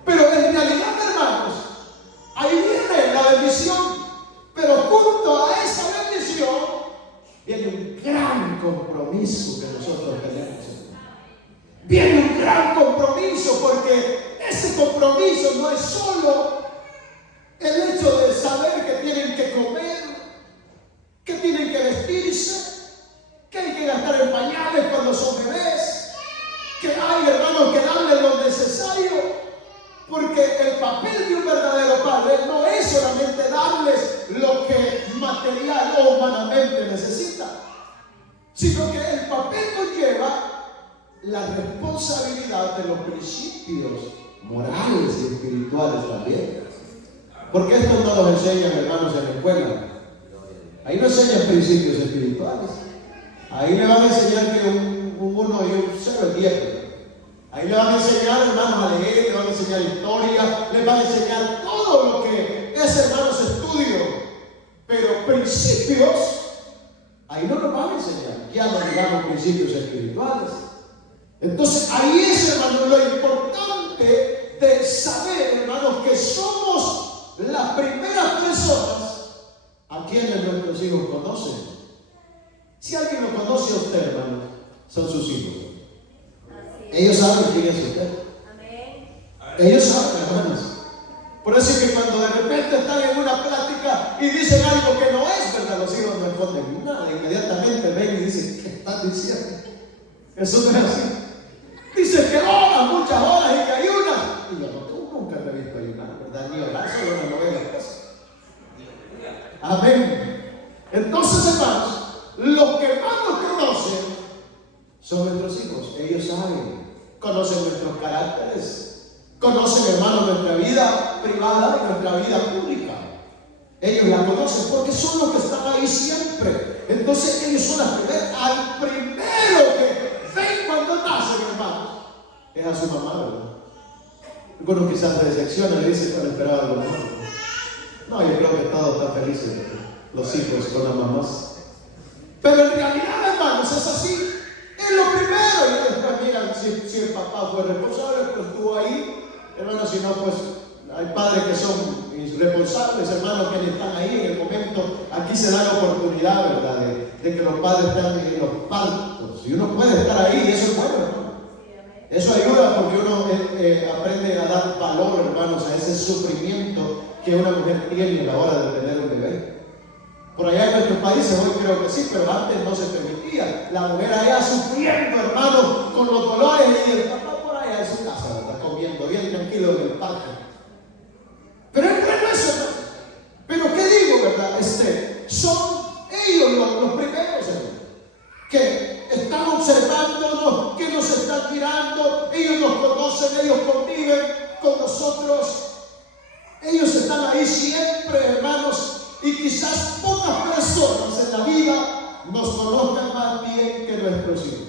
Pero en realidad, hermanos, ahí viene la bendición. Pero junto a esa bendición viene un gran compromiso que nosotros tenemos. Viene un gran compromiso, porque ese compromiso no es solo el hecho de saber que tienen que comer, que tienen que vestirse, que hay que gastar en pañales cuando son bebés, que hay, hermanos, que darle lo necesario. Porque el papel de un verdadero padre no es solamente darles lo que material o humanamente necesitan, sino que el papel conlleva la responsabilidad de los principios morales y espirituales también. Porque esto no los enseñan, hermanos, en la escuela. Ahí no enseñan principios espirituales. Ahí le van a enseñar que un 1 y un 0 es 10. Ahí le van a enseñar, hermanos, a leer, le van a enseñar historia, le van a enseñar todo lo que es, hermanos, estudio. Pero principios, ahí no nos van a enseñar. Ya no digamos principios espirituales. Entonces, ahí es, hermanos, lo importante de saber, hermanos, que somos las primeras personas a quienes nuestros hijos conocen. Si alguien lo conoce a usted, hermanos, son sus hijos. Ellos saben quién es usted. Ellos saben, hermanos. Por eso es que cuando de repente están en una plática y dicen algo que no es verdad, los hijos no esconden nada. Inmediatamente ven y dicen, ¿qué están diciendo? Eso no es así. Dicen que oran muchas horas y que ayunan. Y yo nunca te he visto ayunar, ¿verdad? Ni orar, solo una novela. Amén. Entonces, hermanos, los que más nos conocen son nuestros hijos. Ellos saben, conocen nuestros caracteres, conocen, hermanos, nuestra vida. vida privada y nuestra vida pública. Ellos la conocen porque son los que están ahí siempre. Entonces ellos son al primero que ven cuando nacen, hermanos, es a su mamá, ¿verdad? Algunos quizás se decepcionan y dicen, pero esperaba algo más. No, yo creo que todos están felices, los hijos con las mamás. Pero en realidad, hermanos, es así. Es lo primero. Y después miran si el papá fue responsable, pues estuvo ahí. Hermanos, si no, pues hay padres que son irresponsables, hermanos, que están ahí en el momento. Aquí se da la oportunidad, ¿verdad?, de que los padres están en los partos. Y uno puede estar ahí, y eso es bueno, hermano. Eso ayuda porque uno aprende a dar valor, hermanos, a ese sufrimiento que una mujer tiene a la hora de tener un bebé. Por allá en nuestros países hoy creo que sí, pero antes no se permitía. La mujer allá sufriendo, hermano, con los dolores, y el papá por allá en su casa, ¿verdad?, comiendo bien tranquilo en el parque. Pero es bueno eso, ¿no? Pero ¿qué digo, verdad? Son ellos los primeros, hermano, que están observándonos, que nos están mirando. Ellos nos conocen, ellos conviven con nosotros. Ellos están ahí siempre, hermanos. Y quizás pocas personas en la vida nos conozcan más bien que nuestros hijos.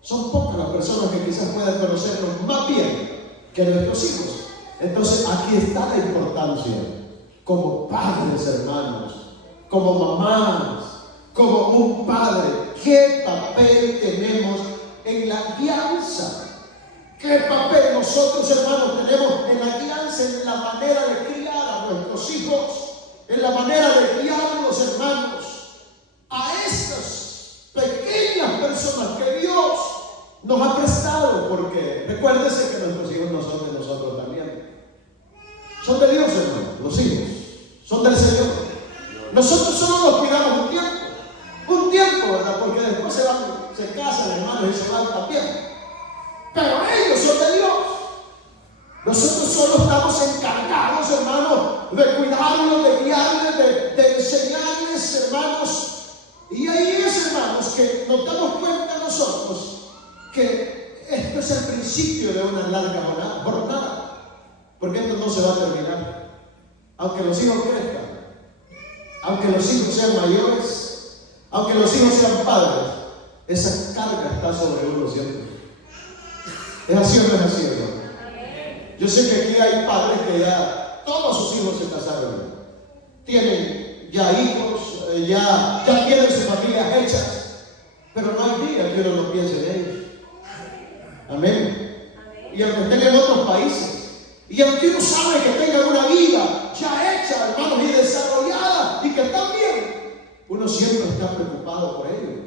Son pocas las personas que quizás puedan conocernos más bien que nuestros hijos. Entonces aquí está la importancia, como padres, hermanos, como mamás, como un padre, ¿qué papel tenemos en la guianza? ¿Qué papel nosotros, hermanos, tenemos en la guianza, en la manera de criar a nuestros hijos? En la manera de criarlos, hermanos, a estas pequeñas personas que Dios nos ha prestado, porque recuérdese que nuestros hijos no son de nosotros también. Son de Dios, hermanos, los hijos. Son del Señor. Nosotros solo los cuidamos un tiempo, ¿verdad? Porque después se casan, hermanos, y se van también. Pero ellos son de Dios. Nosotros solo estamos encargados, hermanos, de cuidarlos, de guiarles, de enseñarles, hermanos. Y ahí es, hermanos, que nos damos cuenta nosotros que esto es el principio de una larga jornada. Porque esto no se va a terminar. Aunque los hijos crezcan, aunque los hijos sean mayores, aunque los hijos sean padres, esa carga está sobre uno siempre. ¿Es así o no es así, hermano? Yo sé que aquí hay padres que ya todos sus hijos se casaron, tienen ya hijos, ya tienen sus familias hechas, pero no hay día que uno no piense en ellos. Amén. Y aunque estén en otros países, y aunque uno sabe que tengan una vida ya hecha, hermanos, y desarrollada, y que están bien, uno siempre está preocupado por ellos.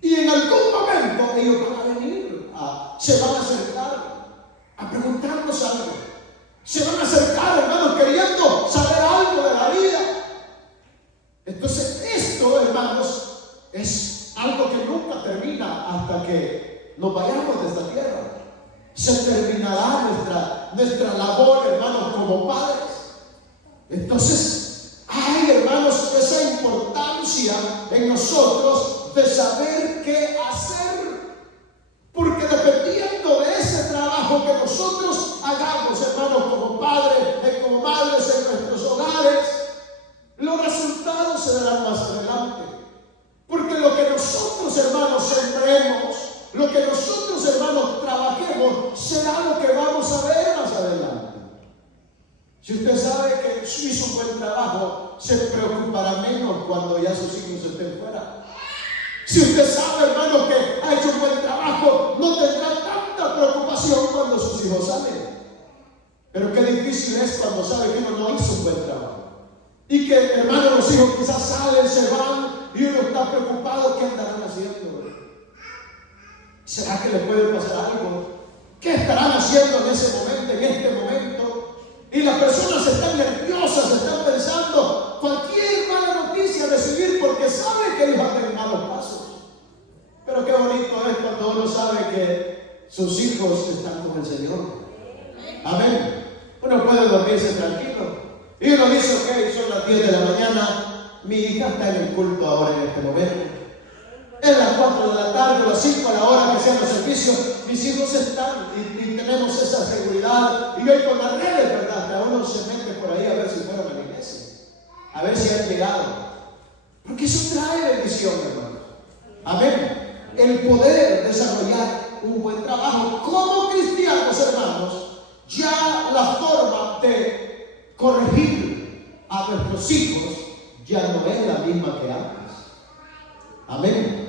Y en algún momento ellos van a venir, se van a acercar a preguntarnos algo. Se van a acercar, hermanos, queriendo saber algo de la vida. Entonces esto, hermanos, es algo que nunca termina hasta que nos vayamos de esta tierra. Se terminará nuestra labor, hermanos, como padres. Entonces hay, hermanos, esa importancia en nosotros de saber qué hacer. Porque dependiendo de ese trabajo que nosotros hagamos, hermanos, como padres y como madres en nuestros hogares, los resultados se darán más adelante. Porque lo que nosotros, hermanos, sembremos, lo que nosotros, hermanos, trabajemos, será lo que vamos a ver más adelante. Si usted sabe que hizo un buen trabajo, se preocupará menos cuando ya sus hijos estén fuera. Si usted sabe, hermano, que ha hecho un buen trabajo, no tendrá tanta preocupación cuando sus hijos salen. Pero qué difícil es cuando sabe que uno no hizo un buen trabajo. Y que, hermano, los hijos quizás salen, se van, y uno está preocupado. ¿Qué andarán haciendo? ¿Será que le puede pasar algo? ¿Qué estarán haciendo en ese momento, en este momento? Y las personas están nerviosas, están pensando cualquier mala noticia recibir porque sabe que ellos andan en malos pasos. Pero qué bonito es cuando uno sabe que sus hijos están con el Señor. Amén. Uno puede dormirse tranquilo. Y uno dice, ok, son las 10 de la mañana, mi hija está en el culto ahora en este momento. en las 4 de la tarde, a las 5 a la hora que sean los servicios, mis hijos están y tenemos esa seguridad. Y hoy con las redes, ¿verdad? Hasta uno se mete por ahí a ver si fueron a la iglesia, a ver si han llegado. Porque eso trae bendición, hermano. Amén. El poder desarrollar un buen trabajo como cristianos, hermanos, ya la forma de corregir a nuestros hijos ya no es la misma que antes. Amén.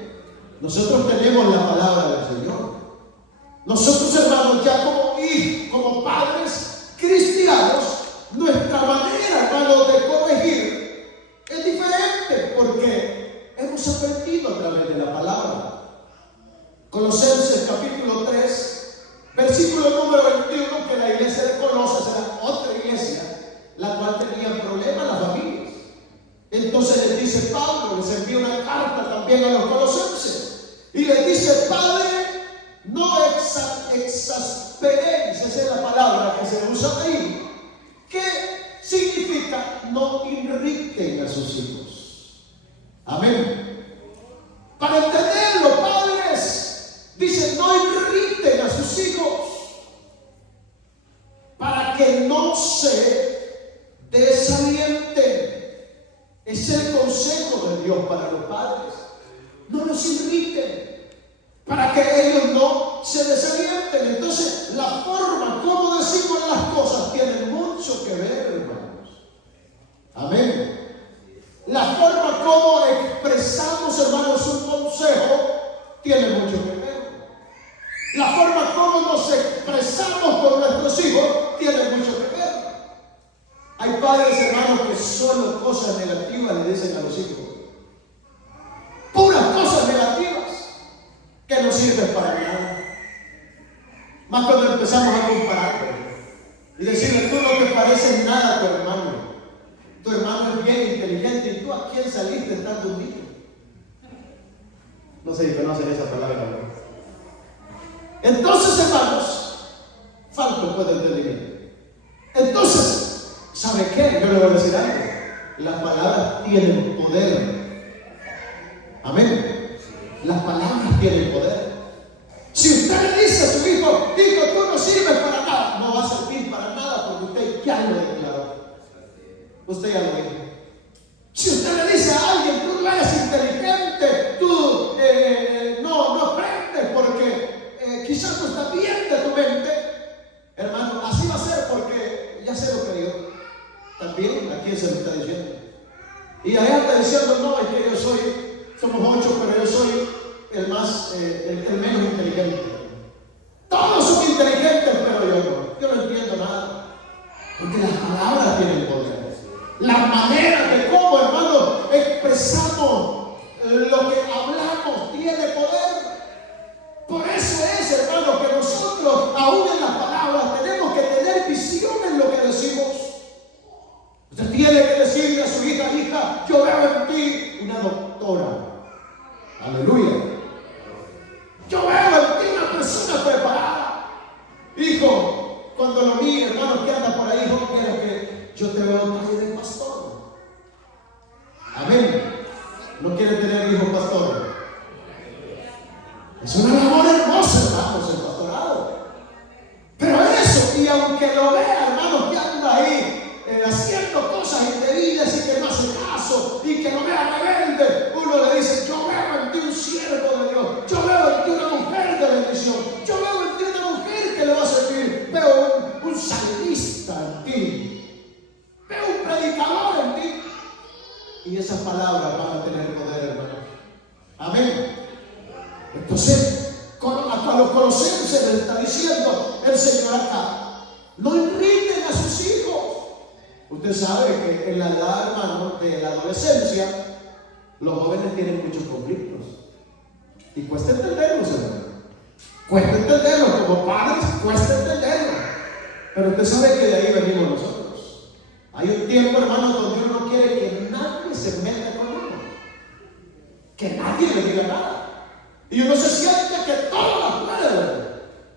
Nosotros tenemos la palabra del Señor. Nosotros, hermanos, ya como hijos, como padres cristianos, nuestra manera, hermanos, de corregir es diferente porque hemos aprendido a través de la palabra. Colosenses capítulo 3, versículo número 21, que la iglesia de Colosas era otra iglesia, la cual tenía problemas en las familias. Entonces les dice Pablo, les envía una carta también a los colosenses y les dice: Padre, no exasperéis, esa es la palabra que se usa ahí, que significa no irriten a sus hijos. Amén. Para entenderlo, padres, dice: no irriten a sus hijos, para que no se desalienten. Es el consejo de Dios para los padres. No los irriten, para que ellos no se desalienten. Entonces, la forma como decimos las cosas tiene mucho que ver, hermanos. Amén. La forma como expresamos, hermanos, un consejo tiene mucho que ver. La forma como nos expresamos con nuestros hijos tiene mucho que ver. Hay padres, hermanos, que solo cosas negativas le dicen a los hijos. Puras cosas negativas que no sirven para nada. Más cuando empezamos a comparar y decirle: tú no te pareces nada a tu hermano. Tu hermano es bien inteligente y tú ¿a quién saliste estando un niño? No sé si conocen esa palabra, ¿no? Entonces, hermanos, falta pues de entendimiento. Entonces, ¿sabe qué? Yo le voy a decir algo. Las palabras tienen poder. Amén. Las palabras tienen poder. Si usted le dice a su hijo: hijo, tú no sirves para nada, no va a servir para nada porque usted ya lo declaró. Usted ya lo dijo. Si usted le dice a alguien: tú no eres inteligente, tú no aprendes porque quizás no está bien de tu mente, hermano, así va a ser porque ya se lo creyó. También a quién se lo está diciendo. Y allá está diciendo: no, es que yo somos 8, pero yo soy el menos inteligente. Todos son inteligentes, pero yo no entiendo nada. Porque las palabras tienen poder. La manera de cómo, hermano, expresamos lo que hablamos tiene poder. Por eso es, hermano, que nosotros, aún en las palabras, tenemos que tener visión en lo que decimos. Usted tiene que decirle a su hija: hija, yo veo en ti una doctora. Aleluya. Yo veo en ti una persona preparada. Hijo, cuando lo mire, hermano, que anda por ahí, hijo, quiero que yo te veo en de pastor. Amén. ¿No quiere tener hijos pastores? Es una labor hermosa, hermanos, el pastorado. Pero eso, y aunque lo vea, hermano, que anda ahí haciendo cosas indebidas y que no hace caso y que lo vea rebelde, uno le dice: yo veo en ti un siervo de Dios, yo veo en ti una mujer de bendición, yo veo en ti una mujer que le va a servir, veo un salmista en ti, veo un predicador en ti. Y esas palabras van a tener poder, hermano. Amén. Entonces, a los colosenses les está diciendo el Señor acá: no irriten a sus hijos. Usted sabe que en la edad, hermano, de la adolescencia, los jóvenes tienen muchos conflictos. Y cuesta entenderlos, hermano. Cuesta entenderlos como padres, cuesta entenderlos. Pero usted sabe que de ahí venimos nosotros. Hay un tiempo, hermano, donde uno no quiere que nadie se meta con uno. Que nadie le diga nada. Y uno se siente que todo la puede.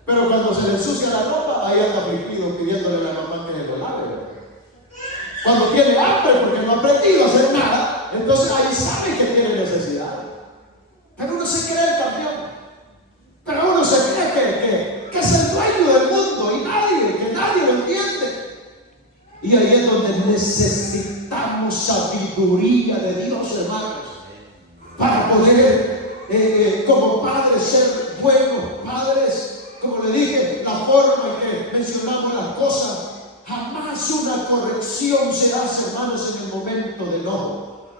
Pero cuando se le ensucia la ropa, ahí anda afligido pidiéndole a la mamá que se lo lave. Cuando tiene hambre porque no ha aprendido a hacer nada, entonces ahí sabe que tiene necesidad. Pero uno se sabiduría de Dios, hermanos, para poder, como padres, ser buenos padres. Como le dije, la forma en que mencionamos las cosas, jamás una corrección se hace, hermanos, en el momento de enojo.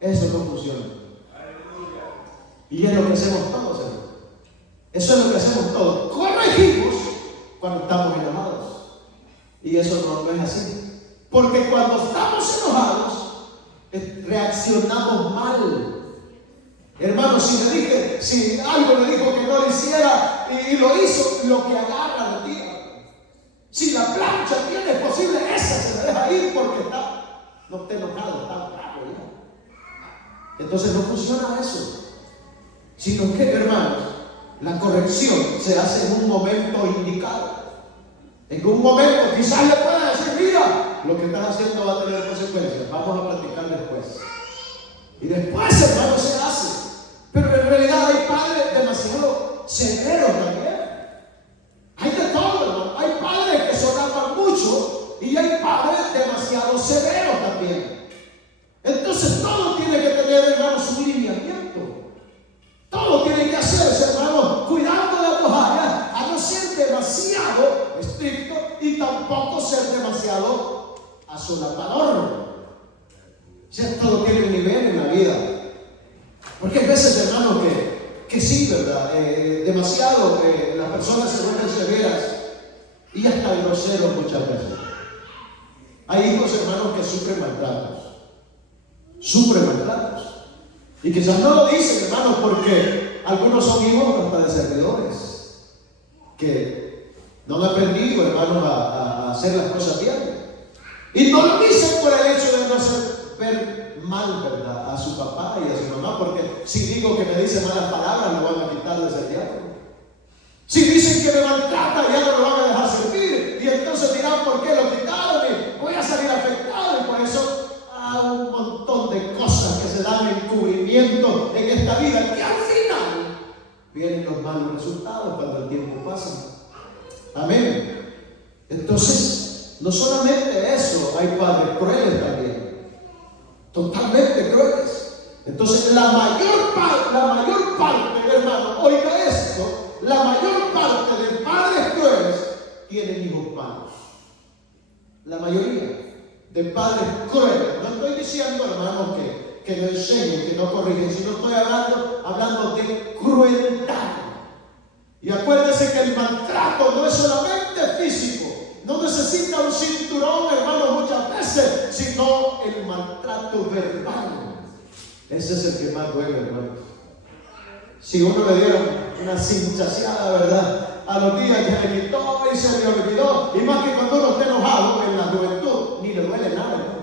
Eso no funciona. Y es lo que hacemos todos, hermanos. Eso es lo que hacemos todos. Corregimos cuando estamos enojados. Y eso no es así. Porque cuando estamos enojados, reaccionamos mal. Hermano, si algo le dijo que no lo hiciera y lo hizo, lo que agarra lo tira. Si la plancha tiene posible, esa se la deja ir porque no está enojado, está bravo ya. Entonces no funciona eso. Sino que, hermanos, la corrección se hace en un momento indicado. En un momento quizás le pueda decir, mira, lo que estás haciendo va a tener consecuencias. Vamos a platicar después. Y después, hermano, se hace. Pero en realidad hay padres demasiado severos también. Hay de todo, hermano. Hay padres que sonaban mucho y hay padres demasiado severos también. Entonces todo tiene que tener, hermano, su lineamiento. Todo tiene que hacerse, hermano, cuidando de las dos áreas, a no ser demasiado estricto y tampoco ser demasiado asolapador. O sea, todo tiene un nivel en la vida. Porque hay veces, hermano, que sí, ¿verdad? Demasiado, las personas se vuelven severas y hasta groseros muchas veces. Hay hijos, hermanos, que sufren maltratos. Sufren maltratos. Y quizás no lo dicen, hermanos, porque algunos son hijos hasta de servidores que no han aprendido, hermanos, a hacer las cosas bien. Y no lo dicen por el hecho de no hacer ver mal, ¿verdad?, a su papá y a su mamá, porque si digo que me dice malas palabras, lo van a quitar de ese diálogo. Si dicen que me maltrata, ya no lo van a dejar servir. Y entonces dirán, ¿por qué lo quitaron? Y voy a salir afectado. Y por eso un montón de cosas que se dan en cubrimiento en esta vida, que al final vienen los malos resultados cuando el tiempo pasa. Amén. Entonces, no solamente eso, hay padres crueles también, totalmente crueles. Entonces, la mayor parte, hermano, oiga esto, la mayor parte de padres crueles tienen hijos malos. La mayoría de padres crueles. No estoy diciendo, hermano, que no enseñen, que no corrigen, sino estoy hablando de crueldad. Y acuérdense que el maltrato no es solamente físico, no necesita un cinturón, hermano, muchas veces, sino el maltrato verbal. Ese es el que más duele, hermano. Si uno le dieron una cinchaseada, ¿verdad?, a los días que le quitó y se le olvidó, y más que cuando uno está enojado en la juventud, ni le duele nada, hermano.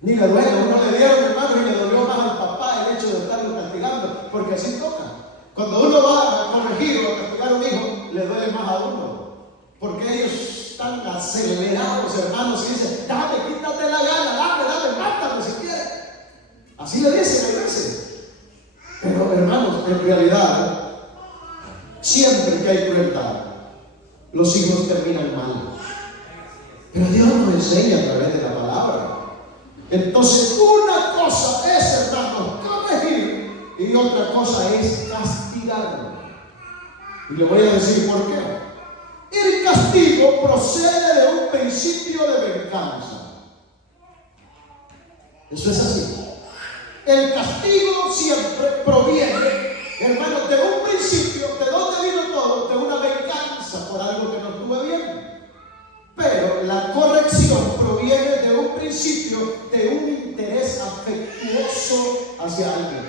Ni le duele, uno le dieron, hermano, y le dolió más al papá el hecho de estarlo castigando, porque así toca. Cuando uno va a corregir o a castigar a un hijo, le duele más a uno, porque ellos están acelerados, hermanos, y dicen, dame, quítate la gana, dame, mátame si quieres. Así le dicen a veces. Pero, hermanos, en realidad, siempre que hay crueldad, los hijos terminan mal. Pero Dios nos enseña a través de la palabra. Entonces, una cosa es, hermanos, corregir y otra cosa es castigar. Y le voy a decir por qué. El castigo procede de un principio de venganza. Eso es así. El castigo siempre proviene, hermanos, de un principio. ¿De dónde vino todo? De una venganza por algo que no estuvo bien. Pero la corrección proviene de un principio, de un interés afectuoso hacia alguien,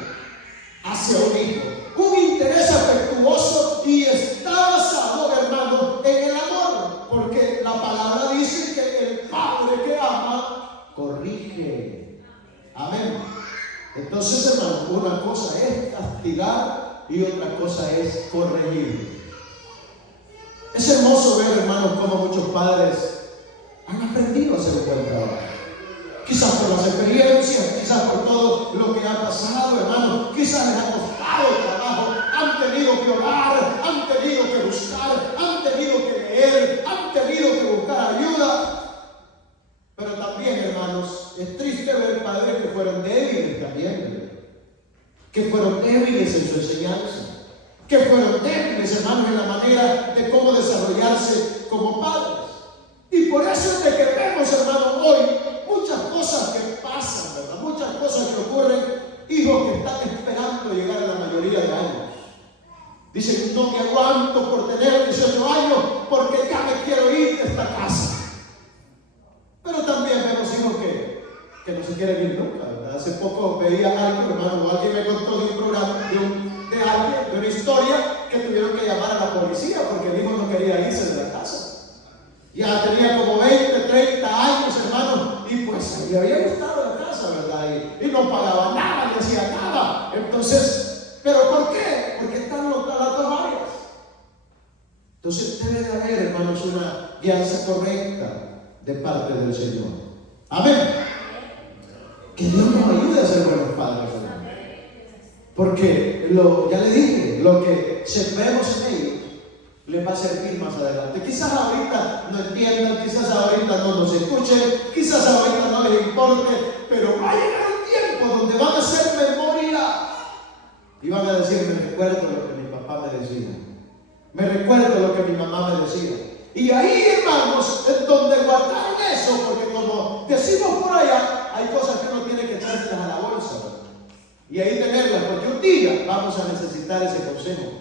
hacia un hijo. Un interés afectuoso y está basado, hermano, en el amor. Porque la palabra dice que el padre que ama, corrige. Amén. Entonces, hermano, una cosa es castigar y otra cosa es corregir. Es hermoso ver, hermanos, cómo muchos padres han aprendido a hacer un buen trabajo. Quizás por las experiencias, quizás por todo lo que ha pasado, hermanos. Quizás les ha costado trabajo. Han tenido que orar, han tenido que buscar, han tenido que leer, han tenido que buscar ayuda. Pero también, hermanos, es triste ver que fueron débiles en su enseñanza, que fueron débiles, hermanos, en la manera de cómo desarrollarse como padres. Y por eso es de que vemos, hermanos, hoy muchas cosas que pasan, ¿verdad? Muchas cosas que ocurren, hijos que están esperando llegar a la mayoría de años. Dicen, no me aguanto por tener 18 años porque ya me quiero ir de esta casa. Pero también vemos hijos que no se quieren ir nunca, ¿verdad? Hace poco veía algo, hermano, o alguien me contó de un programa, de una historia que tuvieron que llamar a la policía porque el hijo no quería irse de la casa. Ya tenía como 20, 30 años, hermano, y pues le había gustado la casa, ¿verdad? Y no pagaba nada, no hacía nada. Entonces, ¿pero por qué? Porque están las dos áreas. Entonces debe de haber, hermanos, una guianza correcta de parte del Señor. Amén. Que Dios nos ayude a ser buenos padres, hermano. Porque ya le dije, lo que sembremos en ellos les va a servir más adelante. Quizás ahorita no entiendan, quizás ahorita no nos escuchen, quizás ahorita no les importe, pero va a llegar un tiempo donde van a hacer memoria y van a decir, me recuerdo lo que mi papá me decía, me recuerdo lo que mi mamá me decía. Y ahí, hermanos, es donde guardaron eso, porque como decimos por allá, hay cosas que uno tiene que echárselas a la bolsa, ¿verdad? Y ahí tenerlas, porque un día vamos a necesitar ese consejo.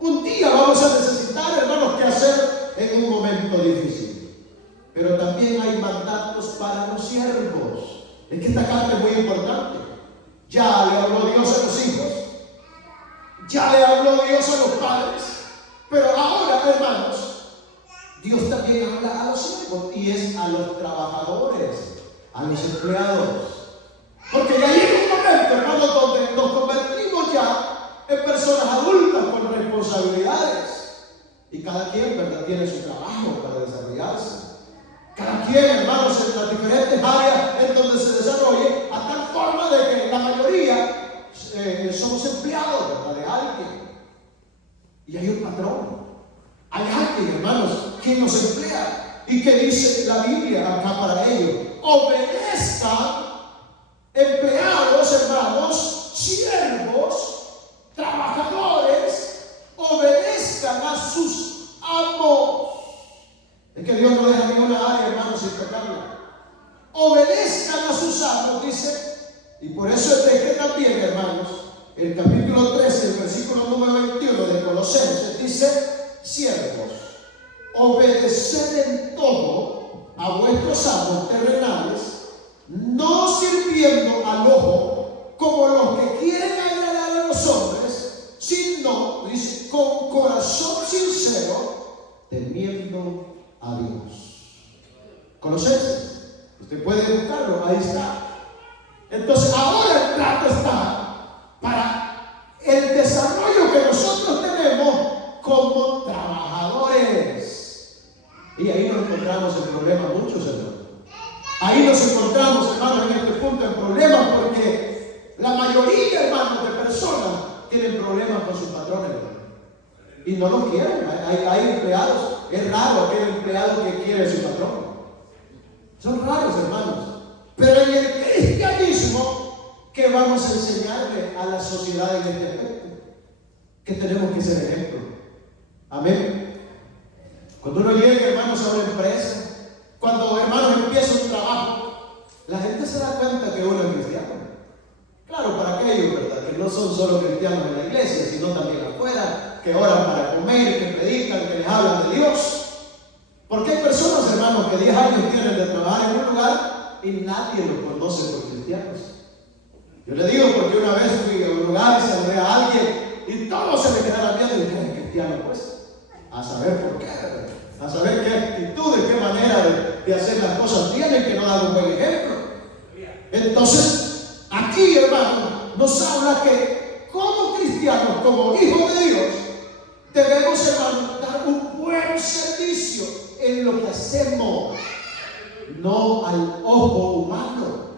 Un día vamos a necesitar, hermanos, qué hacer en un momento difícil. Pero también hay mandatos para los siervos. Es que esta carta es muy importante. Ya le habló Dios a los hijos, ya le habló Dios a los padres, pero ahora, hermanos, Dios también habla a los siervos y es a los trabajadores, a los empleados. Porque ya llega un momento, hermanos, donde nos convertimos ya en personas adultas con responsabilidades. Y cada quien, ¿verdad?, tiene su trabajo para desarrollarse. Cada quien, hermanos, en las diferentes áreas en donde se desarrolle, a tal forma de que la mayoría somos empleados, ¿verdad?, de alguien. Y hay un patrón. Hay alguien, hermanos, quien nos emplea. ¿Y que dice la Biblia acá para ellos? Obedezcan, empleados, hermanos, siervos, trabajadores, obedezcan a sus amos. Es que Dios no deja ninguna área, hermanos, sin tocarla. Obedezcan a sus amos, dice. Y por eso es de que también, hermanos, el capítulo 13, el versículo número 21 de Colosenses dice: siervos, obedeced en todo a vuestros amos terrenales, no sirviendo al ojo como los que quieren agradar a los hombres, sino, dice, con corazón sincero, temiendo a Dios. Colosenses, usted puede buscarlo, ahí está. Entonces ahora el trato está para el desarrollo que nosotros tenemos como trabajadores. Y ahí nos encontramos en problemas muchos, hermanos. Ahí nos encontramos, hermanos, en este punto en problemas, porque la mayoría, hermanos, de personas tienen problemas con sus patrones, hermanos, y no los quieren. Hay empleados, es raro aquel empleado que quiere su patrón. Son raros, hermanos. Pero en el cristianismo, ¿qué vamos a enseñarle a la sociedad en este aspecto? Que tenemos que ser ejemplo. Amén. Cuando uno llega, hermanos, a una empresa, cuando, hermanos, empieza un trabajo, la gente se da cuenta que uno es cristiano. Claro, para aquellos, ¿verdad?, que no son solo cristianos en la iglesia, sino también afuera, que oran para comer, que predican, que les hablan de Dios. Porque hay personas, hermanos, que 10 años tienen de trabajar en un lugar y nadie los conoce por cristianos. Yo le digo porque una vez fui a un lugar y saludé a alguien y todos se me quedaron viendo y dije: ¿es cristiano? Pues, a saber por qué, ¿verdad?, a saber qué actitudes, qué manera de hacer las cosas tienen, que no dan un buen ejemplo. Entonces, aquí, hermano, nos habla que como cristianos, como hijos de Dios, debemos, hermano, dar un buen servicio en lo que hacemos, no al ojo humano.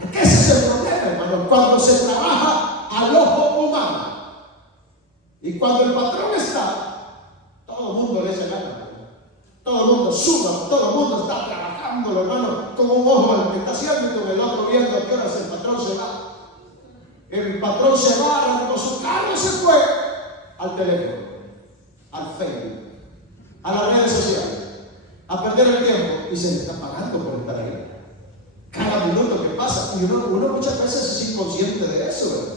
Porque ese es el problema, hermano, cuando se trabaja al ojo humano. Y cuando el patrón está, todo el mundo le echa ganas. Todo el mundo suma, todo el mundo está trabajando, hermano, con un ojo al que está haciendo y con el otro viendo a qué horas el patrón se va. El patrón se va, arrancó su carro, se fue al teléfono, al Facebook, a las redes sociales, a perder el tiempo, y se le está pagando por estar ahí. Cada minuto que pasa, y uno muchas veces es inconsciente de eso, ¿verdad?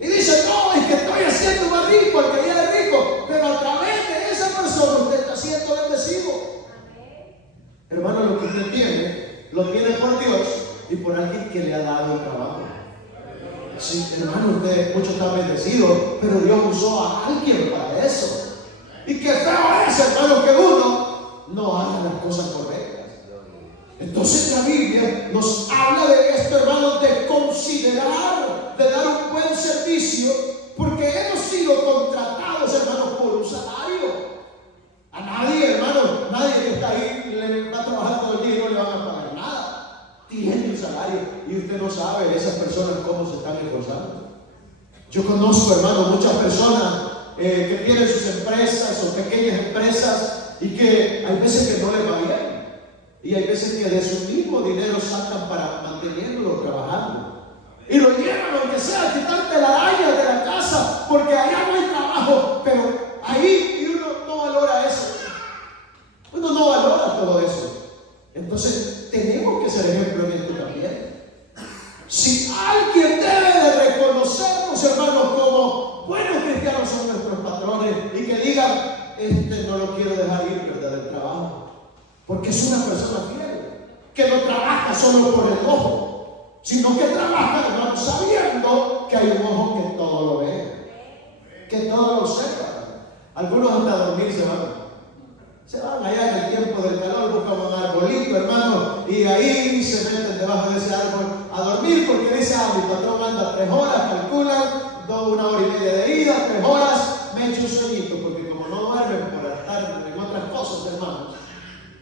Y dice, no, es que estoy haciendo más rico, el que ya es rico, pero a través de esa persona usted está siendo bendecido. Hermano, lo que usted tiene, lo tiene por Dios y por alguien que le ha dado el trabajo. Sí, hermano, usted mucho está bendecido, pero Dios usó a alguien para eso. Y qué feo es, hermano, que uno no haga las cosas correctas. Entonces la Biblia nos habla de esto, hermano, de considerar, de dar un buen servicio, porque hemos sido contratados, hermano, por un salario. A nadie, hermano, nadie que está ahí le va a trabajar todo el día y no le van a pagar nada. Tiene un salario y usted no sabe esas personas cómo se están esforzando. Yo conozco, hermano, muchas personas que tienen sus empresas o pequeñas empresas y que hay veces que no les va bien. Y hay veces que de su mismo dinero sacan para mantenerlo trabajando. Y lo llevan, aunque sea, a quitar telarañas de la casa, porque allá no hay trabajo. Pero ahí, y uno no valora eso. Uno no valora todo eso. Entonces, tenemos que ser ejemplo en esto también. Si alguien debe de reconocernos, hermanos, como buenos cristianos son nuestros patrones, y que digan, no lo quiero dejar ir, ¿verdad?, del trabajo. Porque es una persona fiel, que no trabaja solo por el ojo, sino que trabaja, hermano, sabiendo que hay un ojo que todo lo ve, que todo lo sepa. Algunos hasta dormir se van allá en el tiempo del calor, buscan un arbolito, hermano, y ahí se meten debajo de ese árbol a dormir, porque dice, mi patrón anda 3 horas, calculan, 1 hora y media de ida, 3 horas, me echo un sueñito, porque como no duermen por estar en otras cosas, hermanos,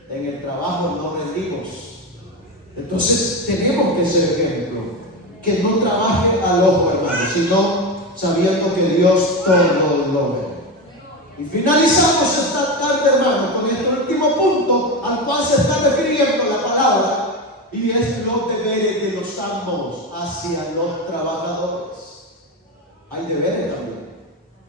en el trabajo no rendimos. Entonces tenemos que ser ejemplo, que no trabaje al ojo, hermano, sino sabiendo que Dios todo lo ve. Y finalizamos esta tarde, hermano, con este último punto al cual se está refiriendo la palabra, y es los deberes de los amos hacia los trabajadores. Hay deberes también.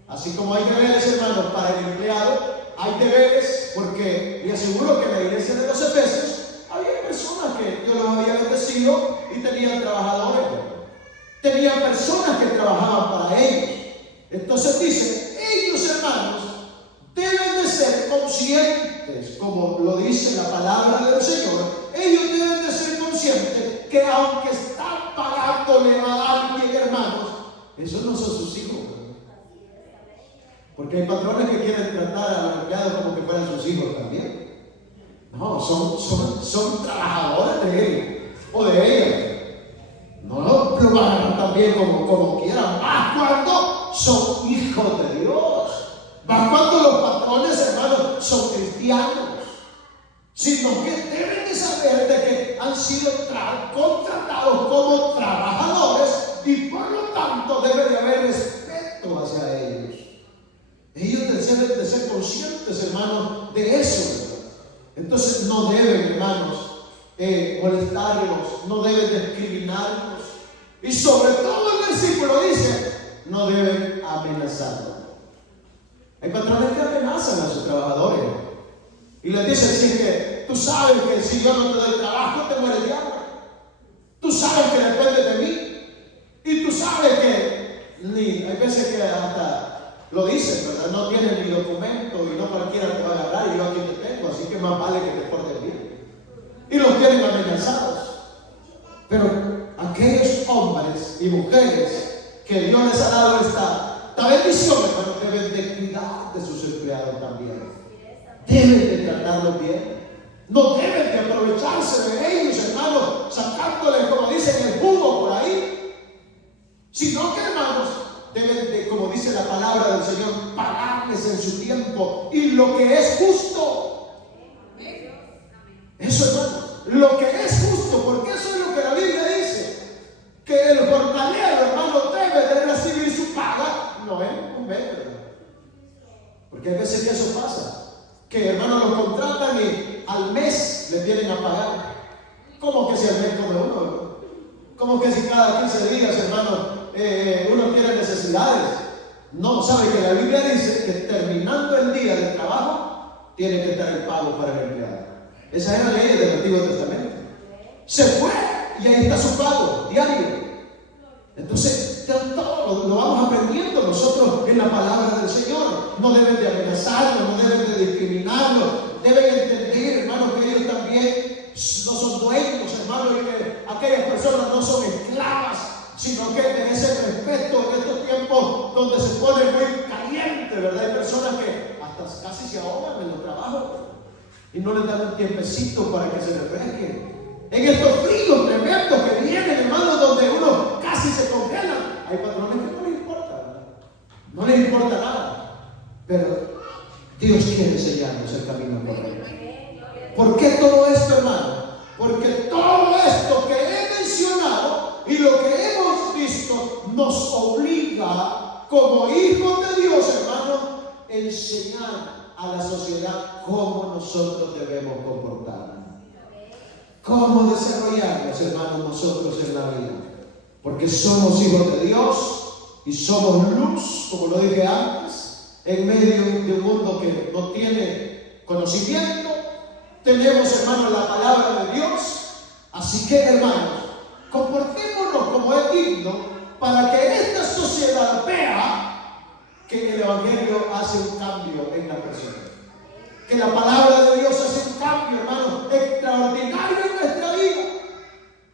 Así como hay deberes, hermanos, para el empleado, hay deberes, porque le aseguro que en la iglesia de los Efesios había personas que Dios los había bendecido y tenían trabajadores, tenían personas que trabajaban para ellos. Entonces dice, ellos, hermanos, deben de ser conscientes, como lo dice la palabra del Señor, ellos deben de ser conscientes que aunque están pagándole a alguien, hermanos, esos no son sus hijos. Porque hay patrones que quieren tratar a los empleados como que fueran sus hijos también. No, son trabajadores de él o de ella. No lo van también como quieran. Más cuando son hijos de Dios. Más cuando los patrones, hermanos, son cristianos. Sino que deben de saber de que han sido contratados como trabajadores y por lo tanto debe de haber respeto hacia ellos. Ellos deben de ser conscientes, hermanos, de eso. Entonces no deben, hermanos, molestarlos, no deben discriminarlos. Y sobre todo el versículo dice, no deben amenazarlos. Hay patrones que amenazan a sus trabajadores y les dicen, sí, que tú sabes que si yo no te doy trabajo te mueres de hambre. Tú sabes que dependes de mí. Y tú sabes que hay veces que hasta lo dicen, ¿verdad? No tienen ni documento y no cualquiera te va a agarrar y yo aquí te tengo, así que más vale que te portes bien. Y los tienen amenazados. Pero aquellos hombres y mujeres que Dios les ha dado esta bendición, hermano, deben de cuidar de sus empleados también. Deben de tratarlos bien. No deben de aprovecharse de ellos, hermano, sacándoles, como dicen, el jugo por ahí. Sino que, hermanos, deben de, como dice la palabra del Señor, pagarles en su tiempo y lo que es justo. Eso, hermano, lo que es justo, porque eso es lo que la Biblia dice, que el jornalero, hermano, debe de recibir su paga, no es un mes, ¿verdad? Porque hay veces que eso pasa, que, hermano, lo contratan y al mes le tienen a pagar. ¿Cómo que si al mes come uno? ¿Cómo que si cada 15 días, hermano, No, sabe que la Biblia dice que terminando el día de trabajo, tiene que estar el pago para el empleado. Esa era la ley del Antiguo Testamento. Se fue y ahí está su pago diario. Entonces, todo lo vamos aprendiendo nosotros en la palabra del Señor. No deben de amenazarlo, no deben de discriminarlo. Deben entender, hermanos, que ellos también no son dueños, hermanos, y que aquellas personas no son esclavas, sino que en ese respeto, en estos tiempos donde se pone muy caliente, ¿verdad? Hay personas que hasta casi se ahogan en los trabajos y no les dan un tiempecito para que se refresquen. En estos fríos tremendos que vienen, hermanos, donde uno casi se congela, hay patrones que no les importa, ¿verdad? No les importa nada, pero Dios quiere enseñarnos el camino correcto. ¿Por qué todo esto, hermano? Porque todo esto que he mencionado y lo que hemos visto nos obliga como hijos de Dios, hermano, a enseñar a la sociedad cómo nosotros debemos comportarnos. Cómo desarrollarnos, hermanos, nosotros en la vida. Porque somos hijos de Dios y somos luz, como lo dije antes, en medio de un mundo que no tiene conocimiento. Tenemos, hermanos, la palabra de Dios. Así que, hermanos, comportémonos como es digno para que esta sociedad vea que el Evangelio hace un cambio en la persona. Que la palabra de Dios hace un cambio, hermano, extraordinario en nuestra vida.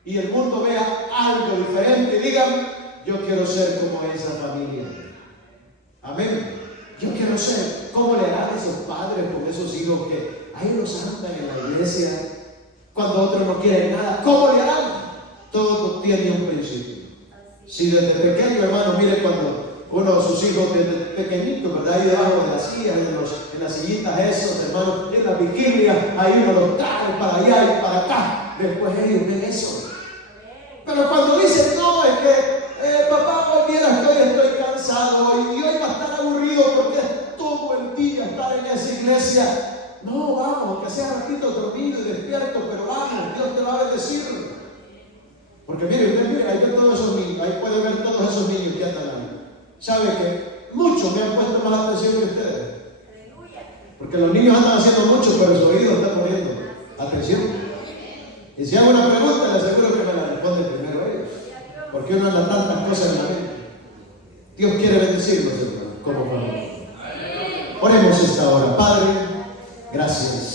Y el mundo vea algo diferente y digan, yo quiero ser como esa familia. Amén. Yo quiero ser. ¿Cómo le harán esos padres con esos hijos que ahí los andan en la iglesia cuando otros no quieren nada? ¿Cómo le harán? Todo tiene un principio. Si desde pequeño, hermano, mire cuando uno de sus hijos desde pequeñitos, ¿verdad? Ahí debajo de las sillas, en las sillitas esos, hermanos, en la vigilia, ahí uno los trae para allá y para acá. Después ellos ven eso. Pero cuando dicen, no, es que papá, hoy vieras que hoy estoy cansado y hoy va a estar aburrido porque es todo el día estar en esa iglesia. No, vamos, que sea ratito dormido y despierto, pero vamos, Dios te va a bendecir. Porque mire, usted mire, ahí ve todos esos niños, ahí puede ver todos esos niños que andan ahí. ¿Sabe que muchos me han puesto más atención que ustedes? Porque los niños andan haciendo mucho, pero su oído está poniendo atención. Y si hago una pregunta, les aseguro que me la responden primero ellos. Porque uno anda tantas cosas en la mente. Dios quiere bendecirnos, hermano, como familia. Oremos esta hora. Padre, gracias.